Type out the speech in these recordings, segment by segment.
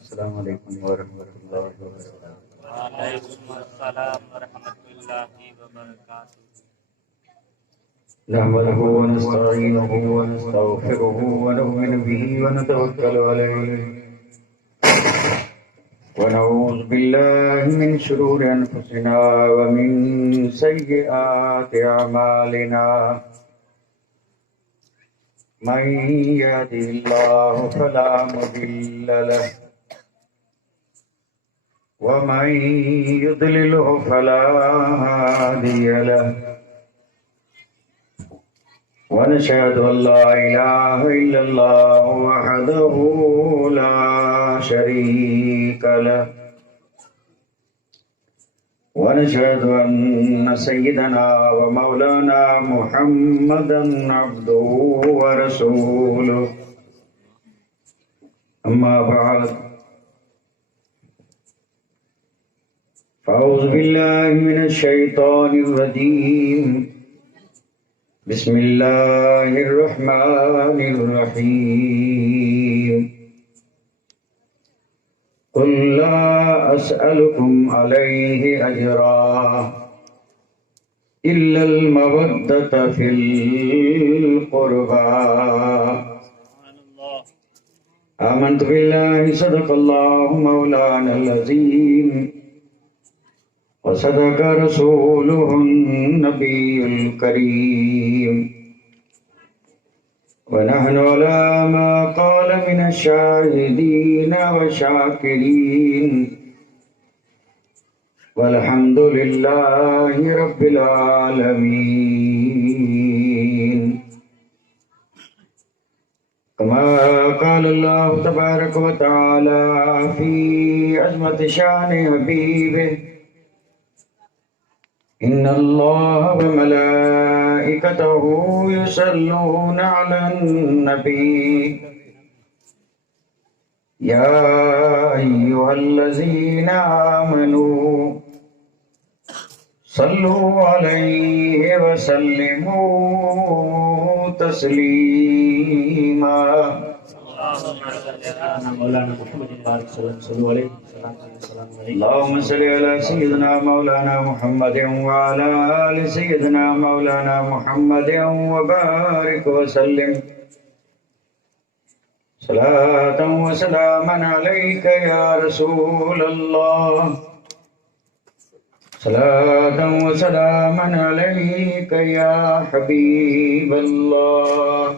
السلام علیکم ورحمۃ اللہ وبرکاتہ۔ وعلیکم السلام ورحمۃ اللہ وبرکاتہ۔ نحمده ونستعینه ونستغفره ونؤمن به ونتوکل علیہ ونعوذ باللہ من شرور انفسنا ومن سیئات اعمالنا من يهده الله فلا مضل له ومن يضلله فلا هادي له ونشهد أن لا إله إلا الله وحده لا شريك له ونشهد أن سيدنا ومولانا محمدا عبده ورسوله أما بعد فأعوذ بالله من الشيطان الرجيم بسم الله الرحمن الرحيم قل لا أسألكم عليه أجرا إلا المودة في القربى آمنت بالله صدق الله مولانا العظيم وصدق رسوله النبي الكريم ونحن على ما قال من الشاهدين والشاكرين والحمد لله رب العالمين كما قال الله تبارك وتعالى في عظمة شان حبيبه إن الله وملائكته يصلون على النبي يا أيها الذين آمنوا صلوا عليه وسلموا تسليما مولانا محمد بارک صلی علیہ وسلم۔ اللهم صل على سيدنا مولانا محمد وعلى آل سيدنا مولانا محمد وبارك وسلم صلاة وسلاما عليك يا رسول الله صلاة وسلاما عليك يا حبيب الله۔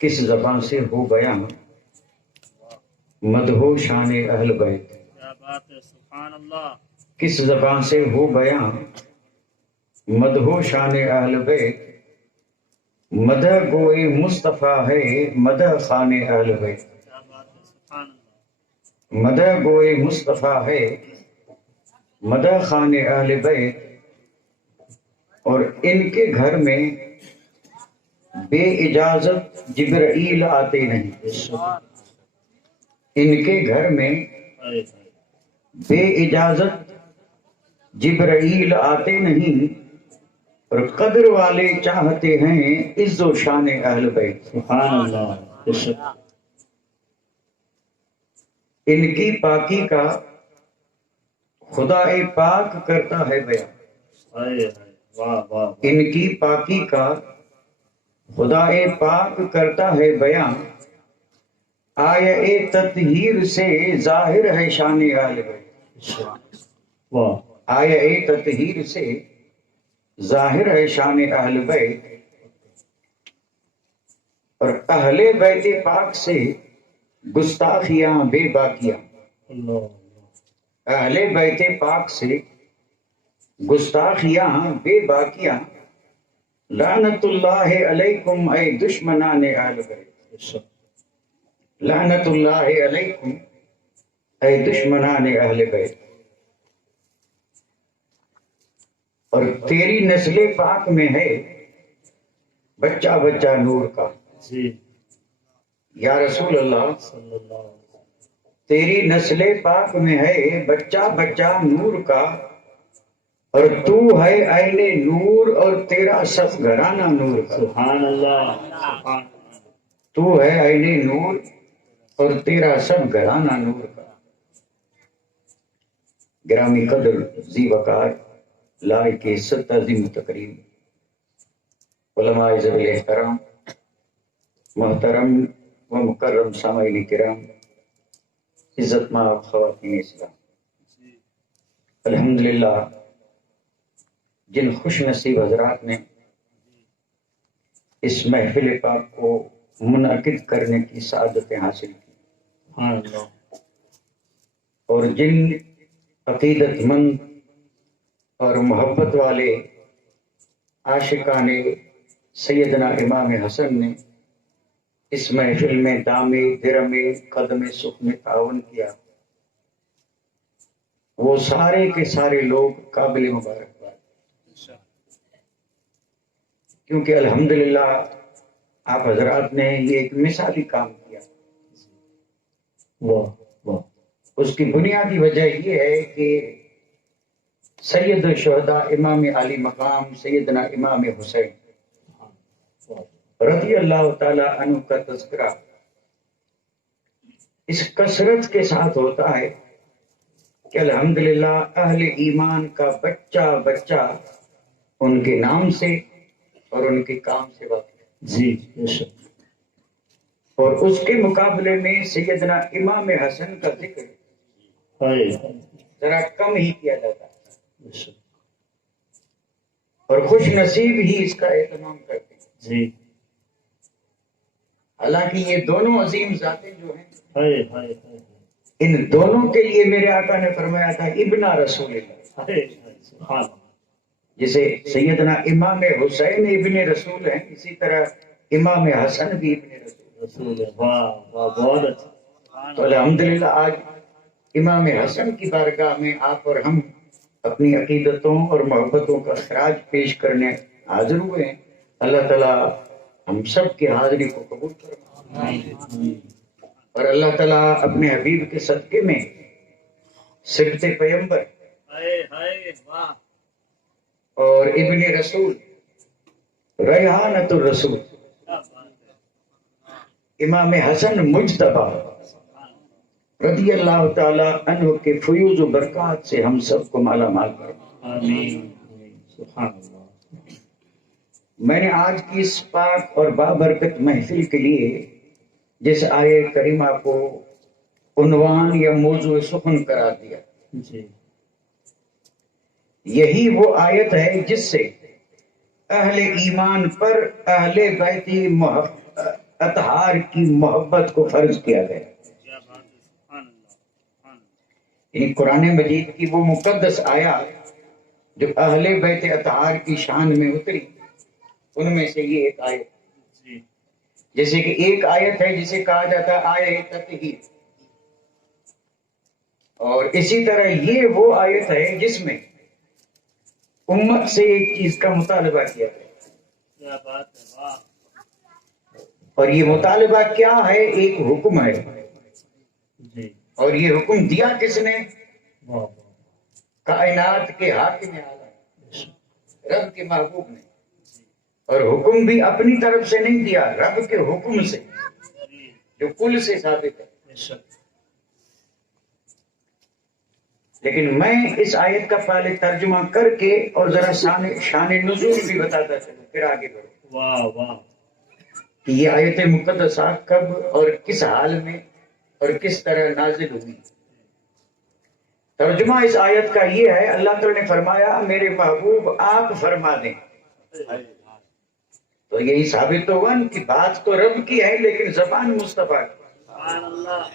کس زبان سے ہو بیان مدحو شان اہل بیت، کیا بات ہے، سبحان اللہ۔ کس زبان سے ہو بیان مدحو شان اہل بیت، مدح گوئے مصطفیٰ ہے مدح خان اہل بیت، کیا بات ہے، سبحان اللہ۔ مدح گوئے مصطفیٰ ہے مدح خان اہل بیت، اور ان کے گھر میں بے اجازت جبرائیل آتے نہیں، ان کے گھر میں بے اجازت جبرائیل آتے نہیں، اور قدر والے چاہتے ہیں عز و شان اہل بیت، سبحان اللہ۔ ان کی پاکی کا خدا پاک کرتا ہے بیان، واہ واہ۔ ان کی پاکی کا خدا پاک کرتا ہے بیان، آیہ تطہیر سے ظاہر ہے شان اہل بیت، واہ۔ آیہ تطہیر سے ظاہر ہے شان اہل بیت، اور اہل بیت پاک سے گستاخیاں بے باکیاں، اہل بیت پاک سے گستاخیاں بے باکیاں، لعنت اللہ علیکم اے دشمنان اہل بیت، لعنت اللہ علیکم اے دشمنان اہل بیت۔ اور تیری نسل پاک میں ہے بچہ بچہ نور کا، جی یا رسول اللہ صلی اللہ علیہ وسلم۔ تیری نسل پاک میں ہے بچہ بچہ نور کا، اور تو ہے اہل نور اور تیرا سب گھرانہ نور کا. سبحان اللہ سبحان تو ہے اہل نور اور تیرا سب گھرانہ نور کا. گرامی قدر ذی وقار لائق عزت عظیم تقریم علماء ذوی احترام محترم و مکرم سامعین کرام عزت مآب خواتین اسلام، الحمدللہ جن خوش نصیب حضرات نے اس محفل پاک کو منعقد کرنے کی سعادتیں حاصل کی، سبحان اللہ. اور جن عقیدت مند اور محبت والے عاشقان سیدنا امام حسن نے اس محفل میں دامے درمے قدم سخ میں تعاون کیا، وہ سارے کے سارے لوگ قابل مبارکباد، کیونکہ الحمدللہ آپ حضرات نے یہ ایک مثالی کام کیا. واہ واہ. اس کی بنیادی وجہ یہ ہے کہ سید الشہداء امام علی مقام سیدنا امام حسین رضی اللہ تعالی عنہ کا تذکرہ اس کثرت کے ساتھ ہوتا ہے کہ الحمدللہ اہل ایمان کا بچہ بچہ ان کے نام سے اور ان کے کام سے واقف ہے. جی بے شک. اور اس کے مقابلے میں سیدنا امام حسن کا ذکر ہائے ذرا کم ہی کیا جاتا ہے، بے شک. اور خوش نصیب ہی اس کا اہتمام کرتے ہیں. جی حالانکہ یہ دونوں عظیم ذاتیں جو ہیں ہائے ہائے ہائے ان دونوں کے لیے میرے آقا نے فرمایا تھا ابن رسول اللہ. ہائے سبحان اللہ. جیسے سیدنا امام حسین ابن رسول ہیں، اسی طرح امام حسن بھی ابن رسول. رسول ہے. واہ واہ بہت اچھا. تو الحمدللہ آج امام حسن کی بارگاہ میں آپ اور ہم اپنی عقیدتوں اور محبتوں کا خراج پیش کرنے حاضر ہوئے ہیں. اللہ تعالیٰ ہم سب کی حاضری کو قبول فرمائے، اور اللہ تعالیٰ اپنے حبیب کے صدقے میں صفت پیغمبر ہائے ہائے واہ. اور ابن رسول ریحانۃ الرسول امام حسن مجتبی رضی اللہ تعالی عنہ کے فیوز و برکات سے ہم سب کو مالا مال کرے. آمین. سبحان اللہ. میں نے آج کی اس پاک اور بابرکت محفل کے لیے جس آیے کریمہ کو عنوان یا موضوع سخن قرار دیا، جی یہی وہ آیت ہے جس سے اہل ایمان پر اہل بیتی اطہار کی محبت کو فرض کیا گیا. یعنی قرآن مجید کی وہ مقدس آیات جو اہل بیت اطہار کی شان میں اتری، ان میں سے یہ ایک آیت. جیسے کہ ایک آیت ہے جسے کہا جاتا ہے آیت تطہیر، اور اسی طرح یہ وہ آیت ہے جس میں امت سے ایک چیز کا مطالبہ کیا گیا. کیا بات ہے. واہ. اور یہ مطالبہ کیا ہے؟ ایک حکم ہے. جی اور یہ حکم دیا کس نے؟ واہ واہ. کائنات کے حاکم اعلیٰ رب کے محبوب نے. اور حکم بھی اپنی طرف سے نہیں دیا، رب کے حکم سے جو کل سے ثابت ہے. بے شک. لیکن میں اس آیت کا پہلے ترجمہ کر کے اور ذرا شان نزول بھی بتاتا چلوں، پھر آگے بڑھو واہ واہ. کہ یہ آیت مقدسات کب اور کس حال میں اور کس طرح نازل ہوئی. ترجمہ اس آیت کا یہ ہے، اللہ تعالیٰ نے فرمایا میرے محبوب آپ فرما دیں. تو یہی ثابت ہوا کہ بات تو رب کی ہے لیکن زبان مصطفیٰ کی. سبحان اللہ.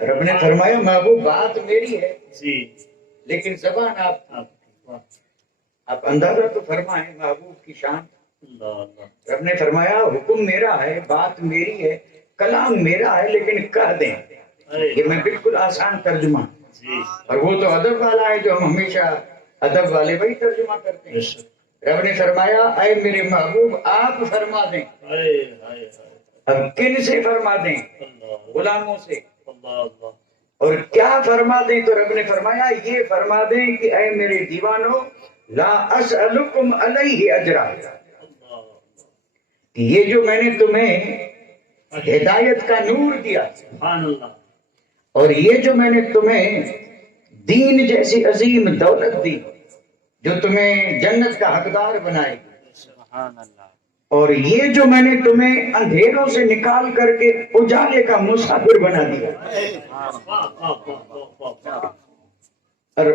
رب نے فرمایا محبوب بات میری ہے جی لیکن زبان آپ کی. آپ. واہ. آپ اندازہ تو فرمائیں محبوب کی شان. اللہ اللہ. رب نے فرمایا حکم میرا ہے، بات میری ہے، کلام میرا ہے، لیکن کہہ دیں. یہ میں بالکل آسان ترجمہ، جی اور وہ تو ادب والا ہے جو ہم ہمیشہ ادب والے وہی ترجمہ کرتے بے ہیں. شک. رب نے فرمایا اے میرے محبوب آپ فرما دیں. ہائے ہائے ہائے. اب کن سے فرما دیں؟ اللہ غلاموں سے. اللہ اللہ. اور کیا فرما دیں؟ تو رب نے فرمایا یہ فرما دیں کہ اے میرے دیوانو لا اسألکم علیہ اجرا، اللہ کہ یہ جو میں نے تمہیں ہدایت کا نور دیا سبحان اللہ اور یہ جو میں نے تمہیں دین جیسی عظیم دولت دی جو تمہیں جنت کا حقدار بنائے گی، سبحان اللہ اور یہ جو میں نے تمہیں اندھیروں سے نکال کر کے اجالے کا مسافر بنا دیا، واہ واہ واہ واہ واہ اور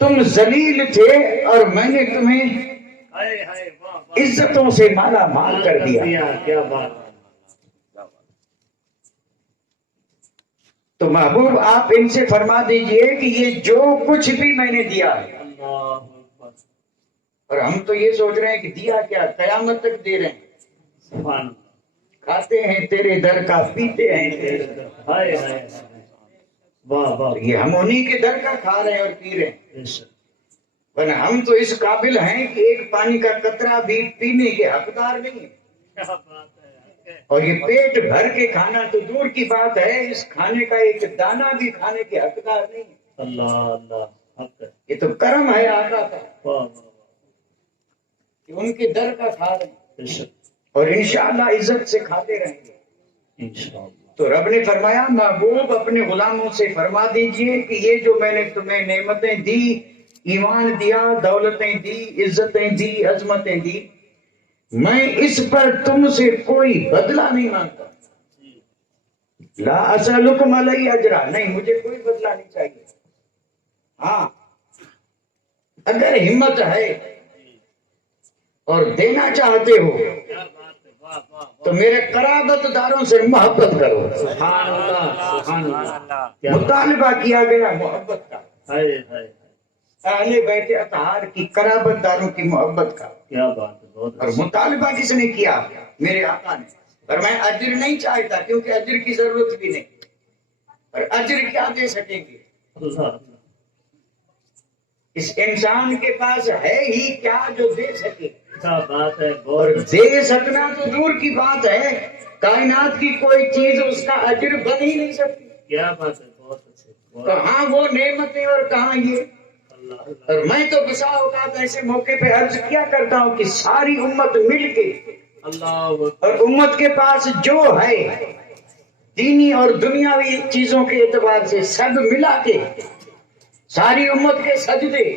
تم ذلیل تھے اور میں نے تمہیں ہائے ہائے واہ واہ عزتوں سے مالا مال کر دیا۔ کیا بات ہے تو محبوب آپ ان سے فرما دیجئے کہ یہ جو کچھ بھی میں نے دیا ہے، اللہ اکبر اور ہم تو یہ سوچ رہے ہیں کہ دیا کیا، قیامت تک دے رہے ہیں، سبحان اللہ کھاتے ہیں تیرے در کا، پیتے ہیں تیرے در کا۔ ہائے ہائے واہ واہ یہ ہم انہی کے در کا کھا رہے ہیں اور پی رہے ہیں، بے شک ورنہ ہم تو اس قابل ہیں کہ ایک پانی کا قطرہ بھی پینے کے حقدار نہیں ہیں، کیا بات ہے اور یہ پیٹ بھر کے کھانا تو دور کی بات ہے، اس کھانے کا ایک دانہ بھی کھانے کے حقدار نہیں ہے۔ اللہ اللہ حق ہے یہ تو کرم ہے آقا کا واہ واہ کہ ان کے در کا کھا رہے ہیں، بے شک اور انشاءاللہ عزت سے کھاتے رہیں گے۔ انشاءاللہ تو رب نے فرمایا محبوب اپنے غلاموں سے فرما دیجئے کہ یہ جو میں نے تمہیں نعمتیں دی، ایمان دیا، دولتیں دی، عزتیں دی، عظمتیں دی، میں اس پر تم سے کوئی بدلہ نہیں مانگتا۔ لا اسألکم علیہ اجرا، نہیں مجھے کوئی بدلہ نہیں چاہیے۔ ہاں اگر ہمت ہے اور دینا چاہتے ہو کیا بات ہے واہ واہ تو میرے قرابت داروں سے محبت کرو۔ سبحان اللہ سبحان اللہ کیا بات مطالبہ کیا گیا محبت کا، ہائے ہائے اہل بیت اطہار کی قرابت داروں کی محبت کا، کیا بات ہے بہت اور مطالبہ کس نے کیا؟ میرے آقا نے۔ اور میں اجر نہیں چاہتا کیونکہ اجر کی ضرورت بھی نہیں، اور اجر کیا دے سکیں گے؟ اللہ اس انسان کے پاس ہے ہی کیا جو دے سکے؟ کیا بات ہے اور بہت دے سکنا تو دور کی بات ہے، کائنات کی کوئی چیز اس کا اجر بن ہی نہیں سکتی۔ کیا بات ہے بہت اچھے بہت کہاں وہ نعمتیں اور کہاں یہ۔ اللہ اور میں تو بسا اوقات ایسے موقع پہ عرض کیا کرتا ہوں کہ ساری امت مل کے، اللہ اور امت کے پاس جو ہے دینی اور دنیاوی چیزوں کے اعتبار سے سب ملا کے، ساری امت کے سجدے،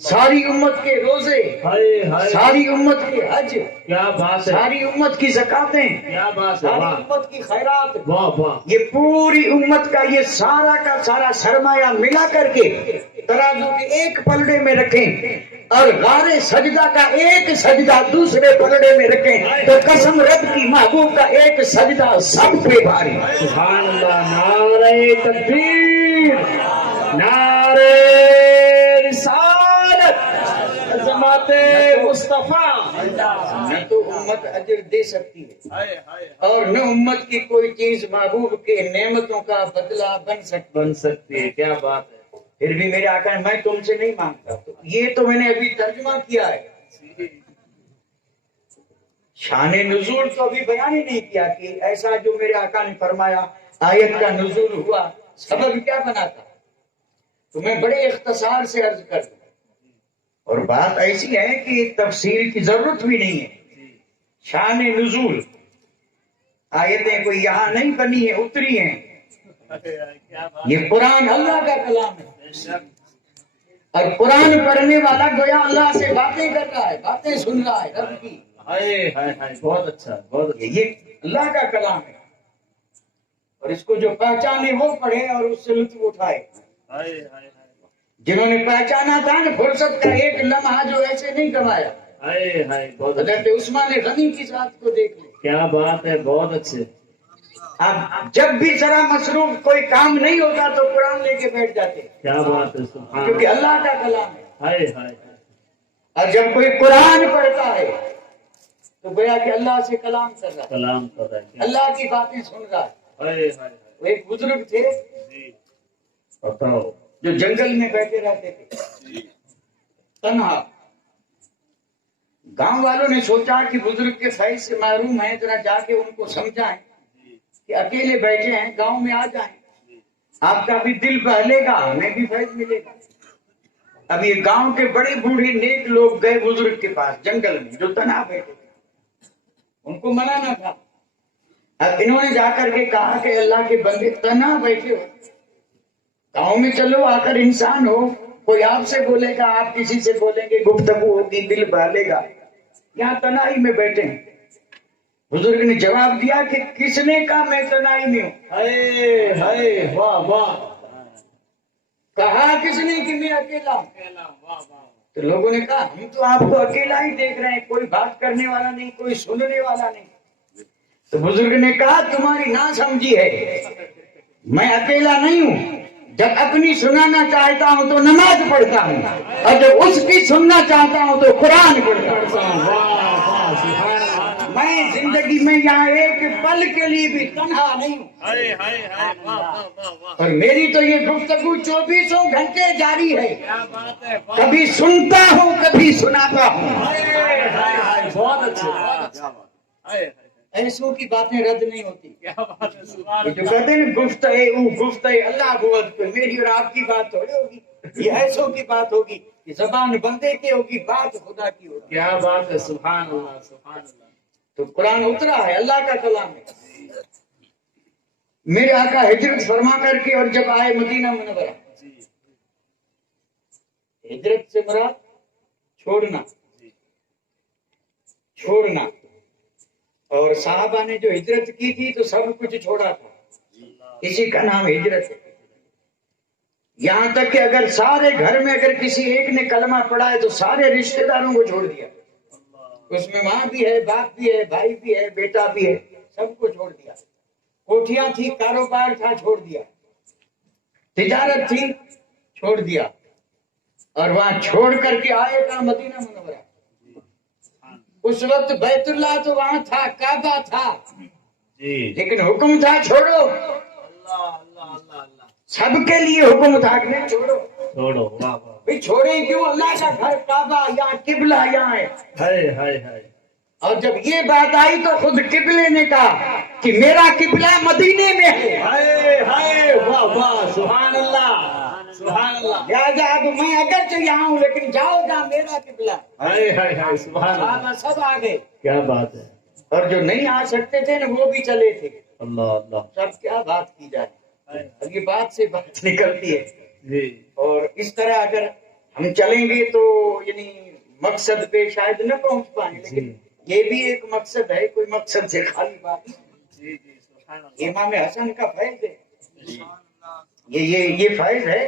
ساری امت کے روزے، ہائے ہائے ساری امت کے حج، کیا بات ہے ساری امت کی زکاتیں، کیا بات ہے ساری واہ امت کی خیرات، واہ واہ یہ پوری امت کا یہ سارا کا سارا سرمایہ ملا کر کے ترازو کے ایک پلڑے میں رکھیں اور غار سجدہ کا ایک سجدہ دوسرے پلڑے میں رکھیں تو قسم رب کی محبوب کا ایک سجدہ سب پہ بھاری۔ سبحان اللہ نعرہ تکبیر نعرہ رسالت عظمت مصطفیٰ نہ تو امت اجر دے سکتی ہے اور نہ امت کی کوئی چیز محبوب کے نعمتوں کا بدلہ بن سکتی ہے کیا بات ہے پھر بھی میرے آقا نے میں تم سے نہیں مانگتا، تو یہ تو میں نے ابھی ترجمہ کیا ہے، شان نزول تو ابھی بیان ہی نہیں کیا کہ ایسا جو میرے آقا نے فرمایا آیت کا نزول ہوا، سبب کیا بنا تھا، تو میں بڑے اختصار سے عرض کر دوں، اور بات ایسی ہے کہ تفسیر کی ضرورت بھی نہیں ہے۔ شان نزول آیتیں کوئی یہاں نہیں بنی ہیں، اتری ہیں، کیا بات یہ قرآن اللہ کا کلام ہے، بے شک اور قرآن پڑھنے والا گویا اللہ سے باتیں کر رہا ہے، باتیں سن رہا ہے رب کی، ہائے ہائے ہائے بہت اچھا بہت اچھا یہ اللہ کا کلام ہے، اور اس کو جو پہچانے وہ پڑھے اور اس سے لطف اٹھائے۔ ہائے ہائے ہائے جنہوں نے پہچانا تھا نا، فرصت کا ایک لمحہ جو ایسے نہیں گوایا۔ ہائے ہائے بہت اچھا حضرت عثمان غنی کی ذات کو دیکھ لیں، کیا بات ہے بہت اچھے اب جب بھی ذرا مصروف کوئی کام نہیں ہوتا تو قرآن لے کے بیٹھ جاتے، کیا بات ہے سبحان کیونکہ اللہ کا کلام ہے، ہائے ہائے اور جب کوئی قرآن پڑھتا ہے تو گویا کہ اللہ سے کلام کر رہا ہے، کلام کر رہا ہے اللہ کی باتیں سن رہا ہے۔ ہائے ہائے وہ ایک بزرگ تھے جی بتاؤ جو جنگل میں بیٹھے رہتے تھے تنہا، گاؤں والوں نے سوچا کہ بزرگ کے فیض سے محروم ہیں، ذرا جا کے ان کو سمجھائیں کہ اکیلے بیٹھے ہیں، گاؤں میں آ جائیں، آپ کا بھی دل بہلے گا، ہمیں بھی فیض ملے گا۔ اب یہ گاؤں کے بڑے بوڑھے نیک لوگ گئے بزرگ کے پاس جنگل میں جو تنہا بیٹھے تھے، ان کو منع نہ تھا۔ اب انہوں نے جا کر کے کہا کہ اللہ کے بندے تنہا بیٹھے ہو، گاؤں میں چلو، آ کر انسان ہو، کوئی آپ سے بولے گا، آپ کسی سے بولیں گے، گفتگو ہوگی، دل بہلے گا، یہاں تنہائی میں بیٹھے ہیں۔ بزرگ نے جواب دیا کہ کس نے کہا میں تنہائی میں ہوں؟ ہائے ہائے واہ واہ کہا کس نے کہ میں اکیلا ہوں؟ واہ واہ تو لوگوں نے کہا ہم تو آپ کو اکیلا ہی دیکھ رہے ہیں، کوئی بات کرنے والا نہیں، کوئی سننے والا نہیں۔ تو بزرگ نے کہا تمہاری نا سمجھی ہے، میں اکیلا نہیں ہوں، جب اپنی سنانا چاہتا ہوں تو نماز پڑھتا ہوں، اور جب اس کی سننا چاہتا ہوں تو قرآن پڑھتا ہوں۔ میں زندگی میں یہاں ایک پل کے لیے بھی تنہا نہیں ہوں، ہائے ہائے ہائے واہ واہ واہ واہ اور میری تو یہ گفتگو 24 گھنٹے جاری ہے، کیا بات ہے کبھی سنتا ہوں کبھی سناتا ہوں۔ ہائے ہائے ہائے بہت اچھے بہت اچھے ہائے ہائے ایسوں کی باتیں رد نہیں ہوتی۔ کیا بات ہے سبحان یہ جو کہتے ہیں نا گفتہ اللہ بہت پہ، میری اور آپ کی بات تھوڑی ہوگی، یہ ایسوں کی بات ہوگی، یہ زبان بندے کی ہوگی، بات خدا کی ہوگی۔ کیا بات ہے سبحان اللہ سبحان اللہ تو قرآن اترا ہے، اللہ کا کلام ہے۔ میرے آقا ہجرت فرما کر کے اور جب آئے مدینہ منورہ، جی ہجرت سے مراد چھوڑنا، چھوڑنا، اور صحابہ نے جو ہجرت کی تھی تو سب کچھ چھوڑا تھا، اسی کا نام ہجرت ہے۔ یہاں تک کہ اگر سارے گھر میں اگر کسی ایک نے کلمہ پڑھا ہے تو سارے رشتہ داروں کو چھوڑ دیا، اس میں ماں بھی ہے، باپ بھی ہے، بھائی بھی ہے، بیٹا بھی ہے، سب کو چھوڑ دیا۔ کوٹھیاں تھی، کاروبار تھا، چھوڑ دیا، تجارت تھی، چھوڑ دیا، اور وہاں چھوڑ کر کے آئے کہاں؟ مدینہ منورہ۔ اس وقت بیت اللہ تو وہاں تھا، کعبہ تھا، جی لیکن حکم تھا چھوڑو، اللہ اللہ اللہ اللہ سب کے لیے حکم تھا کہ نہیں چھوڑو۔ چھوڑو واہ واہ بھئی چھوڑیں کیوں؟ اللہ کا گھر کعبہ، یہاں قبلہ یہاں ہے۔ ہائے ہائے ہائے اور جب یہ بات آئی تو خود قبلے نے کہا کہ میرا قبلہ مدینے میں ہے، ہائے ہائے واہ واہ سبحان اللہ سبحان اللہ لہٰذا اب میں اگرچہ یہاں ہوں لیکن جاؤ جہاں میرا قبلہ ہے۔ ہائے ہائے ہائے سبحان اللہ صحابہ سب آ گئے، کیا بات ہے اور جو نہیں آ سکتے تھے نا وہ بھی چلے تھے۔ اللہ اللہ سب کیا بات کی جائے، ہائے اب یہ بات سے بات نکلتی ہے، جی اور اس طرح اگر ہم چلیں گے تو یعنی مقصد پہ شاید نہ پہنچ پائیں، لیکن یہ بھی ایک مقصد ہے، کوئی مقصد سے خالی بات نہیں۔ جی جی سبحان اللہ امام حسن کا فیض ہے، یہ فیض ہے،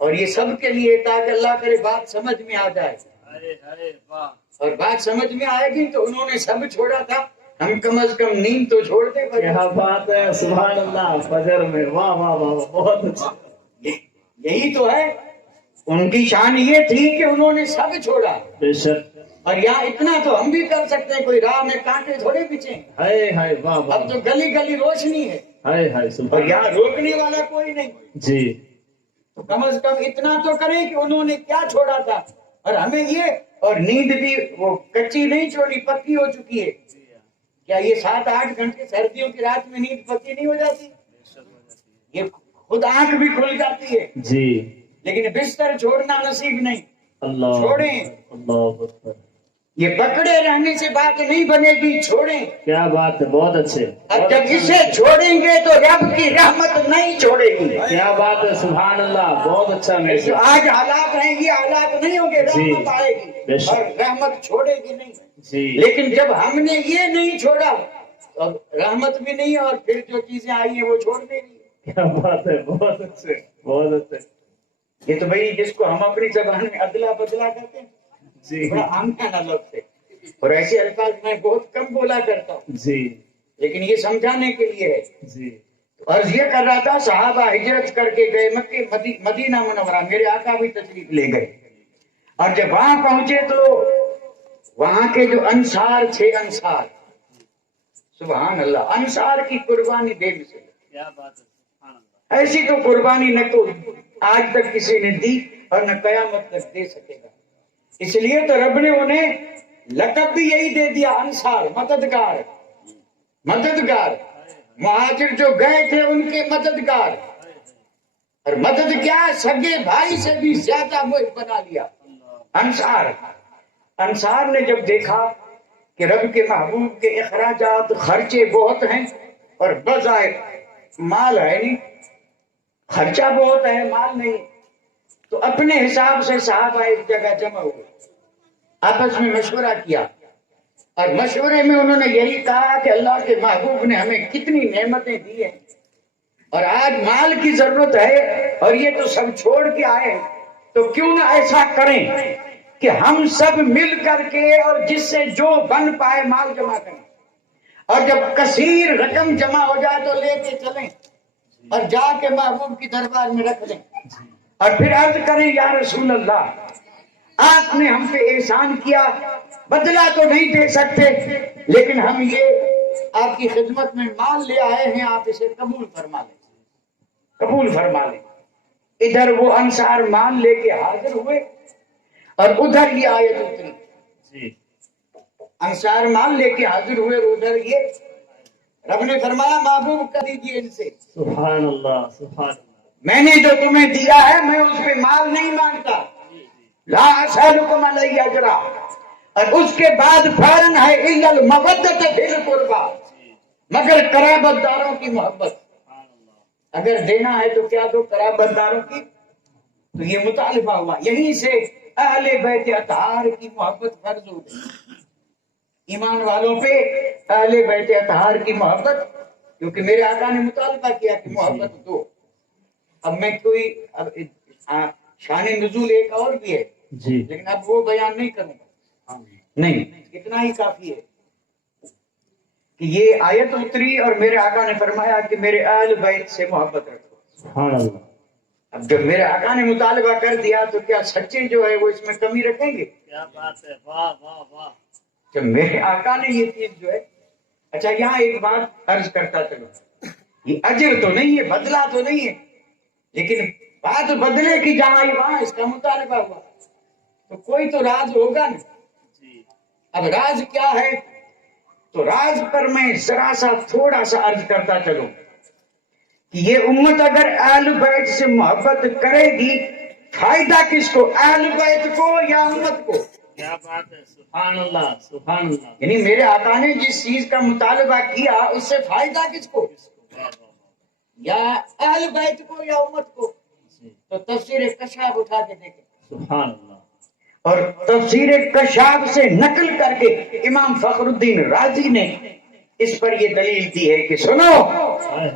اور یہ سب کے لیے تاکہ اللہ کرے بات سمجھ میں آ جائے، ہائے ہائے واہ اور بات سمجھ میں آئے گی تو انہوں نے سب چھوڑا تھا، ہم کم از کم نیند تو چھوڑ دیں۔ کیا بات ہے سبحان اللہ فجر میں واہ واہ واہ واہ بہت اچھا یہی تو ہے، ان کی شان یہ تھی کہ انہوں نے سب چھوڑا، بے شک اور یہاں اتنا تو ہم بھی کر سکتے ہیں، کوئی راہ میں کانٹے تھوڑے پیچھے ہیں، ہائے ہائے واہ اب واہ تو گلی گلی روشنی ہے، ہائے ہائے اور سبحان یہاں روکنے والا کوئی نہیں۔ جی تو کم از کم اتنا تو کریں کہ انہوں نے کیا چھوڑا تھا، اور ہمیں یہ، اور نیند بھی وہ کچی نہیں چھوڑی، پکی ہو چکی ہے۔ کیا یہ 7-8 گھنٹے سردیوں کی رات میں نیند پکی نہیں ہو جاتی؟ یہ خود آنکھ بھی کھل جاتی ہے، جی لیکن بستر چھوڑنا نصیب نہیں۔ اللہ چھوڑیں، اللہ اکبر یہ پکڑے رہنے سے بات نہیں بنے گی، چھوڑیں، کیا بات ہے بہت اچھے اور جب اسے چھوڑیں گے تو رب کی رحمت نہیں چھوڑے گی۔ کیا بات ہے سبحان اللہ بہت اچھا جو میسج آج حالات ہیں یہ حالات نہیں ہوں گے، رحمت آئے بے گی شک۔ اور رحمت چھوڑے گی نہیں۔ جی لیکن جب ہم نے یہ نہیں چھوڑا تو رحمت بھی نہیں، اور پھر جو چیزیں آئی ہیں وہ چھوڑ دے گی۔ کیا بات ہے بہت اچھے بہت اچھے یہ تو بھائی جس کو ہم اپنی زبان میں ادلا بدلا کرتے ہیں، جی بڑا عام کا لفظ ہے، اور ایسے الفاظ میں بہت کم بولا کرتا ہوں، جی لیکن یہ سمجھانے کے لیے ہے۔ جی عرض یہ کر رہا تھا، صحابہ ہجرت کر کے گئے مکے مدینہ منورہ، میرے آقا بھی تشریف لے گئے، اور جب وہاں پہنچے تو وہاں کے جو انصار تھے، انصار، سبحان اللہ، انصار کی قربانی بے مثل، کیا بات ہے سبحان اللہ ایسی تو قربانی نہ تو آج تک کسی نے دی اور نہ قیامت تک دے سکے گا۔ اس لیے تو رب نے انہیں لقب بھی یہی دے دیا، انصار، مددگار، مددگار، مہاجر جو گئے تھے ان کے مددگار، اور مدد کیا، سگے بھائی سے بھی زیادہ محب بنا لیا۔ انصار نے جب دیکھا کہ رب کے محبوب کے اخراجات خرچے بہت ہیں اور بظاہر مال ہے نہیں، خرچہ بہت ہے مال نہیں، تو اپنے حساب سے صحابہ ایک جگہ جمع ہوئے، آپس میں مشورہ کیا، اور مشورے میں انہوں نے یہی کہا کہ اللہ کے محبوب نے ہمیں کتنی نعمتیں دی ہیں اور آج مال کی ضرورت ہے اور یہ تو سب چھوڑ کے آئے ہیں، تو کیوں نہ ایسا کریں کہ ہم سب مل کر کے اور جس سے جو بن پائے مال جمع کریں، اور جب کثیر رقم جمع ہو جائے تو لے کے چلیں اور جا کے محبوب کی دربار میں رکھ دیں، اور پھر عرض کریں یا رسول اللہ آپ نے ہم پہ احسان کیا، بدلہ تو نہیں دے سکتے لیکن ہم یہ آپ کی خدمت میں مال لے آئے ہیں، آپ اسے قبول فرما لیں، قبول فرما لیں۔ ادھر وہ انصار مال لے کے حاضر ہوئے اور ادھر یہ آیت اتری، انصار مال لے کے حاضر ہوئے اور ادھر یہ رب نے فرمایا محبوب کر دیجیے ان سے، سبحان اللہ سبحان اللہ، میں نے جو تمہیں دیا ہے میں اس پہ مال نہیں مانگتا، لا اسألکم علیہ اجرا، اور اس کے بعد فوراً ہے الا المودۃ فی القربی، مگر قرابت داروں کی محبت، اگر دینا ہے تو کیا دو، قرابت داروں کی۔ تو یہ مطالبہ ہوا، یہیں سے اہل بیت اطہار کی محبت فرض ہو گئی، ایمان والوں پہ اہل بیت اطہار کی محبت، کیونکہ میرے آقا نے مطالبہ کیا کہ محبت دو۔ اب میں کوئی شان نزول ایک اور بھی ہے لیکن اب وہ بیان نہیں کروں گا، نہیں اتنا ہی کافی ہے کہ یہ آیت اتری اور میرے آقا نے فرمایا کہ میرے اہل بیت سے محبت رکھو، سبحان اللہ۔ اب جب میرے آقا نے مطالبہ کر دیا تو کیا سچے جو ہے وہ اس میں کمی رکھیں گے؟ کیا بات ہے، واہ واہ واہ، جب میرے آقا نے یہ چیز جو ہے، اچھا یہاں ایک بات عرض کرتا چلو، یہ اجر تو نہیں ہے، بدلہ تو نہیں ہے، لیکن بات بدلے کی جہاں وہاں اس کا مطالبہ ہوا تو کوئی تو راز ہوگا نا۔ اب راز کیا ہے، تو راز پر میں ذرا سا تھوڑا سا عرض کرتا چلوں کہ یہ امت اگر اہل بیت سے محبت کرے گی، فائدہ کس کو، اہل بیت کو یا امت کو؟ کیا بات ہے، سبحان اللہ سبحان اللہ، یعنی میرے آقا نے جس چیز کا مطالبہ کیا اس سے فائدہ کس کو، یا اہل بیت کو یا امت کو؟ تو تفسیر کشاف اٹھا کے دیکھیں، سبحان اللہ، اور تفسیر کشاف سے نقل کر کے امام فخر الدین رازی نے اس پر یہ دلیل دی ہے کہ سنو،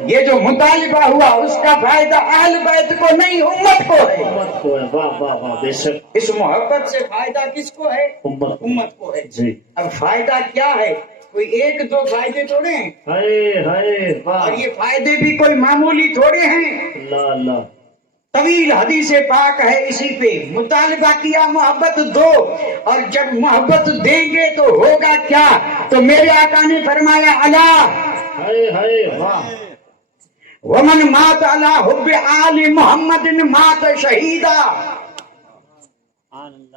یہ جو مطالبہ ہوا اس کا فائدہ اہل بیت کو نہیں امت کو ہے، امت کو ہے، واہ واہ واہ، بے شک اس محبت سے فائدہ کس کو ہے، امت کو ہے۔ جی، اب فائدہ کیا ہے، کوئی ایک دو فائدے تھوڑے ہیں، ہائے ہائے واہ، اور یہ فائدے بھی کوئی معمولی تھوڑے ہیں، اللہ اللہ، طویل حدیث پاک ہے اسی پہ، مطالبہ کیا محبت دو، اور جب محبت دیں گے تو ہوگا کیا، تو میرے آقا نے فرمایا الا ہائے ہائے واہ، ومن مات علی حب آل محمد مات شہیدا،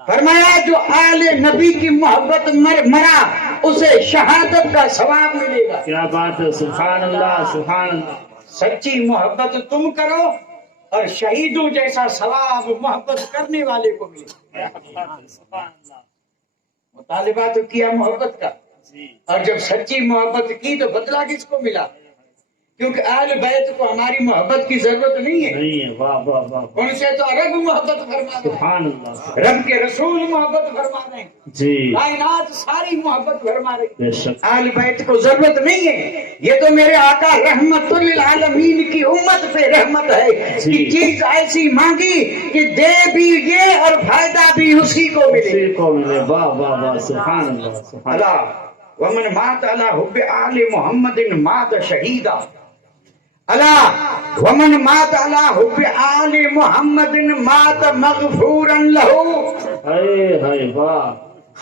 فرمایا جو آل نبی کی محبت مرا اسے شہادت کا ثواب ملے گا۔ کیا بات ہے، سبحان اللہ سبحان اللہ، سچی محبت تم کرو اور شہیدوں جیسا ثواب محبت کرنے والے کو ملے۔ کیا بات ہے، سبحان اللہ، مطالبہ تو کیا محبت کا، جی، اور جب سچی محبت کی تو بدلہ کس کو ملا، کیونکہ اہل بیت کو ہماری محبت کی ضرورت نہیں ہے، نہیں ہے، واہ واہ واہ، ان سے تو رب محبت فرما رہے ہیں، سبحان اللہ، رب کے رسول محبت فرما رہے ہیں، جی، کائنات ساری محبت فرما رہے ہیں، بے شک، اہل بیت کو ضرورت نہیں ہے، یہ تو میرے آقا رحمت للعالمین کی امت پہ رحمت ہے کہ چیز ایسی مانگی کہ دے بھی یہ اور فائدہ بھی اسی کو ملے۔ اسی کو ملے، واہ واہ واہ، سبحان اللہ سبحان اللہ، اللہ ومن مات علی حب آل محمد مات شہیدا، اللہ ومن مات علی حب آل محمد مات مغفورا لہو، ہائے ہائے واہ،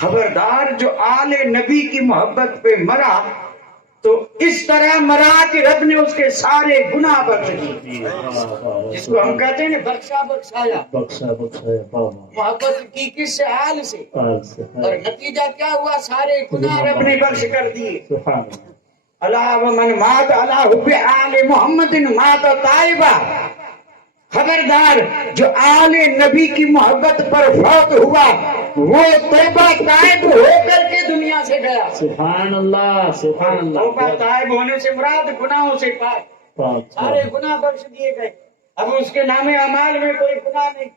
خبردار جو آل نبی کی محبت پہ مرا تو اس طرح مرا کہ رب نے اس کے سارے گناہ بخش دیے، جس کو ہم کہتے ہیں نا بخشا بخشایا، بخشا بخشا، واہ محبت کی کس سے، آل سے، واہ، اور نتیجہ کیا ہوا، سارے گناہ رب نے بخش کر دیے۔ سبحان اللہ، اللہ ومن مات علی حب آل محمد مات تائبہ، خبردار جو آل نبی کی محبت پر فوت ہوا وہ توبہ طائب ہو کر کے دنیا سے گیا. سبحان اللہ سبحان اللہ. توبہ طائب ہونے سے مراد گناہوں سے پاک، سارے گناہ بخش دیے گئے، اب اس کے نام اعمال میں کوئی گناہ نہیں.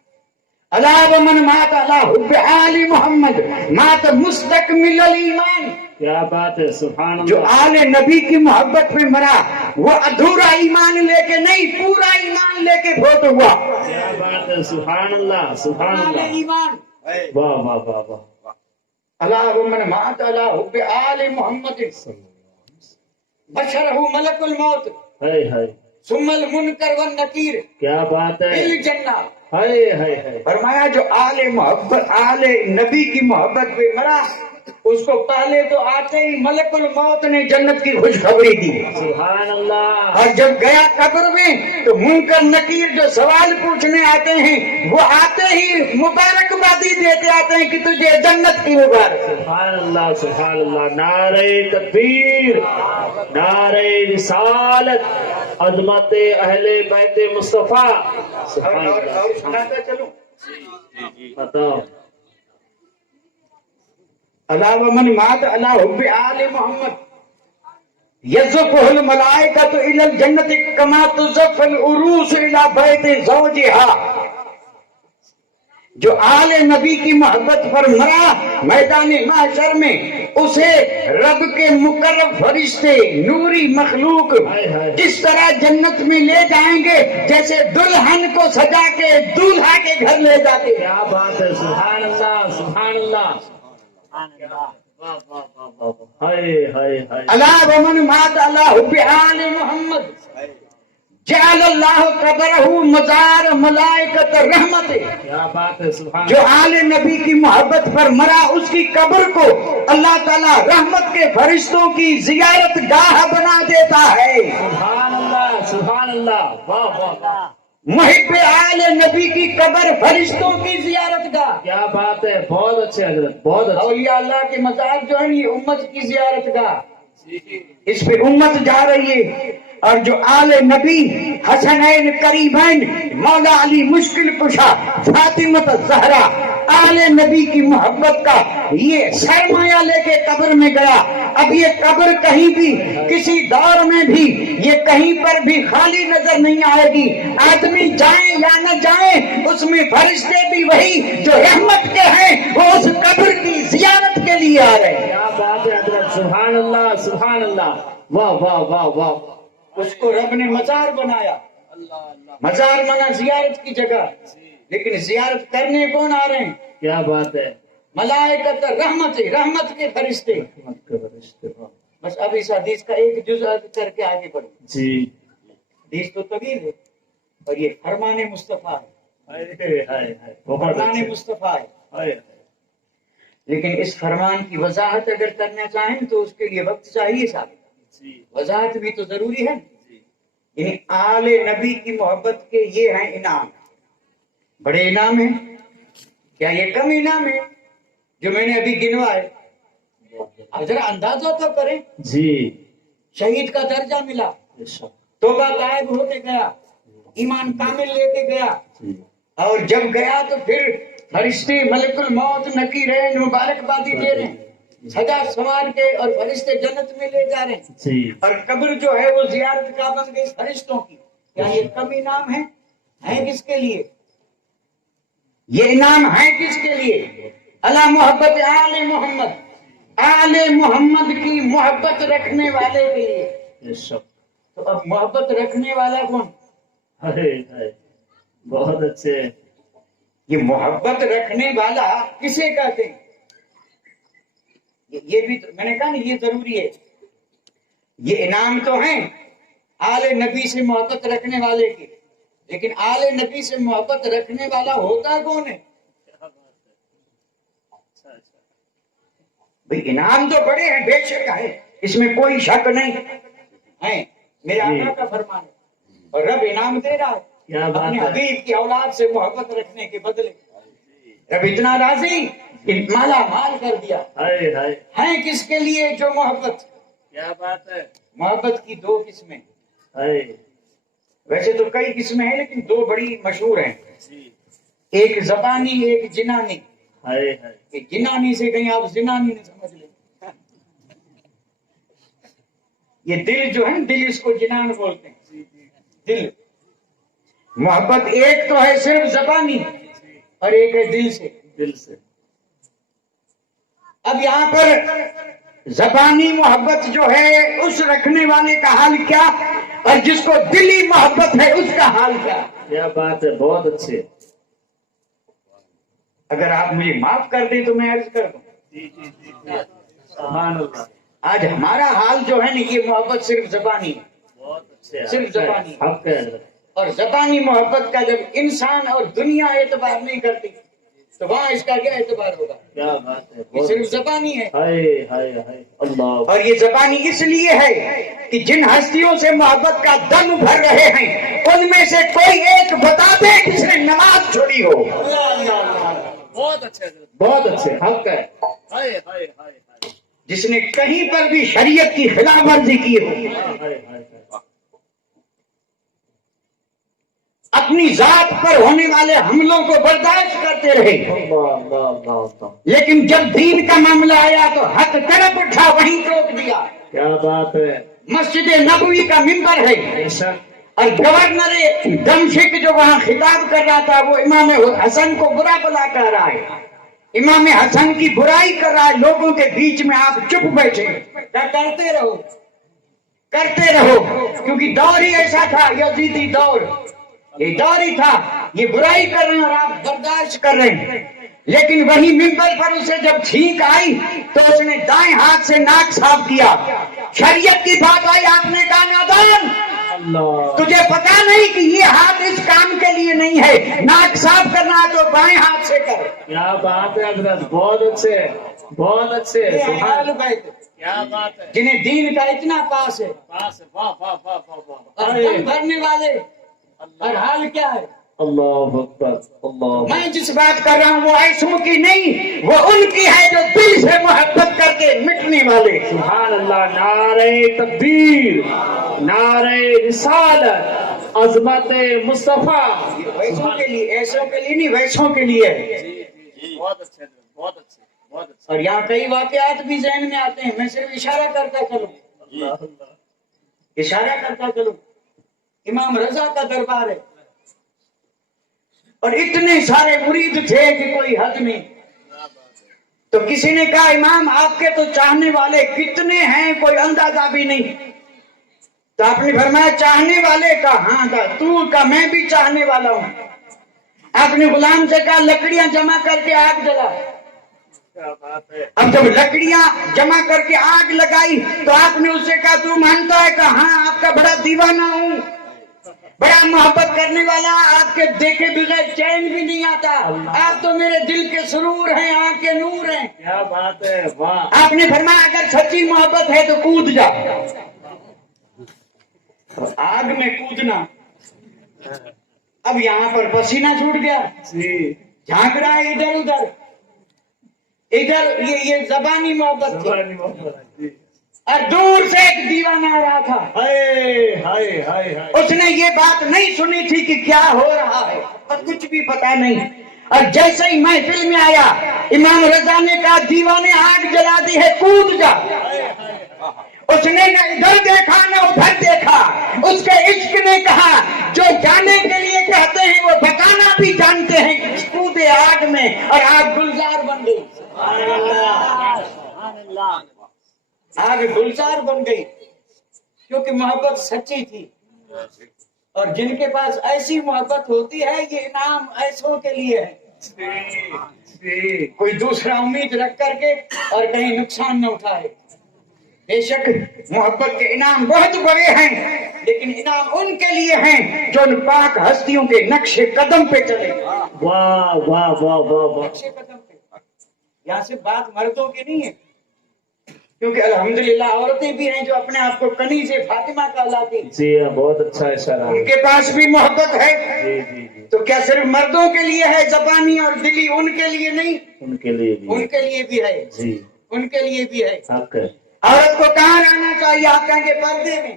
الا ومن مات علی حب آل محمد مات مستکمل الایمان. کیا بات ہے سبحان جو اللہ. آل نبی کی محبت میں مرا وہ ادھورا ایمان لے کے نہیں، پورا ایمان لے کے فوت ہوا. کیا بات ہے سبحان اللہ سبحان آل اللہ. ایمان. واہ واہ واہ واہ. الا ومن مات علی حب آل محمد بشرہ ملک الموت ہائے ہائے ثم المنکر والنکیر کیا بات ہے. بالجنہ. ہائے ہائے ہائے. فرمایا جو آل محبت آل نبی کی محبت میں مرا اس کو پہلے تو آتے ہی ملک الموت نے جنت کی خوشخبری دی، سبحان اللہ. اور جب گیا قبر میں تو منکر نکیر جو سوال پوچھنے آتے ہیں وہ آتے ہی مبارکبادی دیتے آتے ہیں کہ تجھے جنت کی مبارک. سبحان اللہ سبحان اللہ. نعرہ تکبیر، نعرہ رسالت، عظمت اہل بیت مصطفیٰ. سبحان اللہ. اور سناتا چلوں. بتاؤ. الا ومن مات علی حب آل محمد یزفہ الملائکۃ الی الجنۃ کما تزف العروس الی بیت زوجها. جو آل نبی کی محبت پر مرا میدان محشر میں اسے رب کے مقرب فرشتے نوری مخلوق کس طرح جنت میں لے جائیں گے جیسے دلہن کو سجا کے دولہا کے گھر لے جاتے. کیا بات ہے سبحان اللہ سبحان اللہ. ہائے ہائے ہائے. الا ومن مات علی حب آل محمد جعل اللہ قبرہ مزار ملائکۃ رحمت. کیا بات ہے سبحان جو آل نبی کی محبت پر مرا اس کی قبر کو اللہ تعالی رحمت کے فرشتوں کی زیارت گاہ بنا دیتا ہے. سبحان اللہ سبحان اللہ. واہ واہ واہ. محب آل نبی کی قبر فرشتوں کی زیارت گاہ. کیا بات ہے. بہت اچھے حضرت بہت اچھے. اولیاء اللہ کے مزار جو ہے یہ امت کی زیارت گاہ، اس پہ امت جا رہی ہے. اور جو آل نبی حسنین قریبین مولا علی مشکل کشا فاطمہ الزہرا آل نبی کی محبت کا یہ سرمایہ لے کے قبر میں گیا. اب یہ قبر کہیں بھی کسی دور میں بھی یہ کہیں پر بھی خالی نظر نہیں آئے گی. آدمی جائیں یا نہ جائیں اس میں فرشتے بھی وہی جو رحمت کے ہیں وہ اس قبر کی زیارت کے لیے آ رہے ہیں. کیا بات ہے حضرت. سبحان اللہ سبحان اللہ. واہ واہ واہ واہ. اس کو رب نے مزار بنایا. مزار منا زیارت کی جگہ، لیکن زیارت کرنے کون آ رہے ہیں؟ کیا بات ہے. ملائکت رحمت، رحمت کے فرشتے. بس اب اس حدیث کا ایک جز کر کے آگے بڑھو. جی. حدیث تو طویل ہے اور یہ فرمان مصطفیٰ ہے. ہائے ہائے ہائے. بہت فرمان اچھے. مصطفیٰ ہے. ہائے. لیکن اس فرمان کی وضاحت اگر کرنا چاہیں تو اس کے لیے وقت چاہیے صاحب. جی. وضاحت بھی تو ضروری ہے. یعنی آل نبی کی محبت کے یہ ہیں انعام. بڑے انعام ہیں کیا یہ کم انعام ہے جو میں نے ابھی گنوائے؟ اب ذرا اندازہ تو کریں. جی. شہید کا درجہ ملا، توبہ طائب ہو کے گیا، ایمان کامل لے کے گیا، اور جب گیا تو پھر فرشتے ملک الموت نکیرین مبارکبادی دے رہے ہیں، سجا سوار کے اور فرشتے جنت میں لے جا رہے ہیں. جی. اور قبر جو ہے وہ زیارت کا بن گئی فرشتوں کی. کیا یہ کم انعام ہے کس کے لیے؟ یہ انعام ہے کس کے لیے؟ اللہ محبت آل محمد، آل محمد کی محبت رکھنے والے کے لیے. تو اب محبت رکھنے والا کون؟ بہت اچھے. یہ محبت رکھنے والا کسے کہتے ہیں؟ یہ بھی میں نے کہا نا یہ ضروری ہے. یہ انعام تو ہیں آل نبی سے محبت رکھنے والے کے، لیکن آل نبی سے محبت رکھنے والا ہوتا کون ہے؟ بھئی انعام تو بڑے ہیں، بے شک ہے، اس میں کوئی شک نہیں ہے. میرے آقا کا فرمان ہے اور رب انعام دے رہا ہے اپنے حبیب کی اولاد سے محبت رکھنے کے بدلے. رب اتنا راضی کہ مالا مال کر دیا. ہیں کس کے لیے جو محبت؟ کیا بات ہے. محبت کی دو قسمیں. ویسے تو کئی قسمیں ہیں لیکن دو بڑی مشہور ہیں، ایک زبانی ایک جنانی۔ جنانی سے کہیں آپ زنانی نہیں سمجھ لیں، یہ دل جو ہے دل اس کو جنان بولتے ہیں، دل۔ محبت ایک تو ہے صرف زبانی اور ایک ہے دل سے۔ دل سے اب یہاں پر زبانی محبت جو ہے اس رکھنے والے کا حال کیا، اور جس کو دلی محبت ہے اس کا حال کیا؟ کیا بات ہے، بہت اچھے۔ اگر آپ مجھے معاف کر دیں تو میں عرض کر دوں، سبحان اللہ، آج ہمارا حال جو ہے نا یہ محبت صرف زبانی ہے، بہت اچھے، صرف زبانی۔ حق ہے حضرت۔ اور زبانی محبت کا جب انسان اور دنیا اعتبار نہیں کرتی تو وہاں اس کا کیا اعتبار ہوگا؟ کیا بات ہے، یہ صرف زبانی ہے۔ ہائے ہائے ہائے اللہ۔ اور یہ زبانی اس لیے ہے کہ جن ہستیوں سے محبت کا دم بھر رہے ہیں ان میں سے کوئی ایک بتا دے کس نے نماز چھوڑی ہو۔ بہت اچھے حضرت، بہت اچھے، حق ہے۔ ہائے ہائے ہائے ہائے جس نے کہیں پر بھی شریعت کی خلاف ورزی کی ہو، ہائے ہائے ہائے۔ اپنی ذات پر ہونے والے حملوں کو برداشت کرتے رہے، اللہ اللہ اللہ اللہ، لیکن جب دین کا معاملہ آیا تو حق طرف اٹھا وہیں روک دیا۔ کیا بات ہے، مسجد نبوی کا منبر ہے بے شک۔ اور گورنر دمشق جو وہاں خطاب کر رہا تھا وہ امام حسن کو برا بلا کر رہا ہے، امام حسن کی برائی کر رہا ہے، لوگوں کے بیچ میں آپ چپ بیٹھے، کیا کرتے رہو کرتے رہو، کیونکہ دور ہی ایسا تھا، یزیدی دور، یہ دور ہی تھا، یہ برائی کر رہے ہیں اور آپ برداشت کر رہے ہیں۔ لیکن وہی ممبر پر اسے جب چھینک آئی تو اس نے دائیں ہاتھ سے ناک صاف کیا، شریعت کی بات آئی آپ نے کہا نادان اللہ، تجھے پتا نہیں کہ یہ ہاتھ اس کام کے لیے نہیں ہے، ناک صاف کرنا ہے تو بائیں ہاتھ سے کر۔ کیا بات ہے حضرت، بہت اچھے، بہت اچھے، یہ ہے سبحان اہل بیت، کیا بات ہے، جنہیں دین کا اتنا پاس ہے پاس ہے، واہ واہ واہ واہ واہ، اور دم بھرنے والے، اور حال کیا ہے؟ اللہ اکبر، اللہ، میں جس بات کر رہا ہوں وہ ایسوں کی نہیں، وہ ان کی ہے جو دل سے محبت کر کے مٹنے والے۔ سبحان اللہ، نعرہ تکبیر، نعرہ رسالت، عظمت مصطفیٰ، ویسوں کے لیے، ایسوں کے لیے نہیں، ویسوں کے لیے ہے۔ بہت اچھے، بہت اچھے، بہت اچھے، اور یہاں کئی واقعات بھی ذہن میں آتے ہیں، میں صرف اشارہ کرتا چلوں، اللہ اللہ، اشارہ کرتا چلوں۔ امام رضا کا دربار ہے اور اتنے سارے مرید تھے کہ کوئی حد نہیں، تو کسی نے کہا امام آپ کے تو چاہنے والے کتنے ہیں کوئی اندازہ بھی نہیں، تو آپ نے فرمایا چاہنے والے کا ہاں تھا تو کا میں بھی چاہنے والا ہوں۔ آپ نے غلام سے کہا لکڑیاں جمع کر کے آگ جلا، کیا بات ہے، اب جب لکڑیاں جمع کر کے آگ لگائی تو آپ نے اس سے کہا تو مانتا ہے کہ ہاں آپ کا بڑا دیوانہ ہوں، بڑا محبت کرنے والا، آپ کے دیکھے بغیر چین بھی نہیں آتا، آپ تو میرے دل کے سرور ہیں، آنکھ کے نور ہیں۔ کیا بات ہے، واہ، آپ نے فرمایا اگر سچی محبت ہے تو کود جا، آگ میں کودنا۔ اب یہاں پر پسینہ چھوٹ گیا، جی، جھانک رہا ہے ادھر ادھر ادھر، یہ زبانی محبت تھی، زبانی محبت، جی، اور دور سے ایک دیوانہ آ رہا تھا، ہائے ہائے ہائے ہائے، اس نے یہ بات نہیں سنی تھی کہ کیا ہو رہا ہے اور کچھ بھی پتا نہیں، اور جیسے ہی محفل میں آیا امام رضا نے کہا دیوانے آگ جلا دی ہے کود جا۔ اس نے نہ ادھر دیکھا نہ ادھر دیکھا، اس کے عشق نے کہا جو جانے کے لیے کہتے ہیں وہ بتانا بھی جانتے ہیں کہ کودے آگ میں، اور آگ گلزار بن گئی، آگ گلزار بن گئی، کیونکہ محبت سچی تھی۔ اور جن کے پاس ایسی محبت ہوتی ہے یہ انعام ایسوں کے لیے ہے، کوئی دوسرا امید رکھ کر کے اور کہیں نقصان نہ اٹھائے۔ بے شک محبت کے انعام بہت بڑے ہیں، لیکن انعام ان کے لیے ہیں جو ان پاک ہستیوں کے نقش قدم پہ چلے، واہ واہ واہ واہ واہ، نقش قدم پہ۔ یہاں سے بات مردوں کی نہیں ہے، کیونکہ الحمدللہ عورتیں بھی ہیں جو اپنے آپ کو کنیز فاطمہ کہلاتی ہیں، جی بہت اچھا اشارہ، ان کے پاس بھی محبت ہے۔ جی جی جی، تو کیا صرف مردوں کے لیے ہے زبانی اور دلی، ان کے لیے نہیں؟ ان کے لیے بھی، ان کے لیے بھی ہے، جی، ان کے لیے بھی ہے۔ حق ہے، عورت کو کہاں رہنا چاہیے؟ آپ کہیں گے پردے میں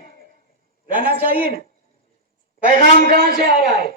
رہنا چاہیے نا، پیغام کہاں سے آ رہا ہے؟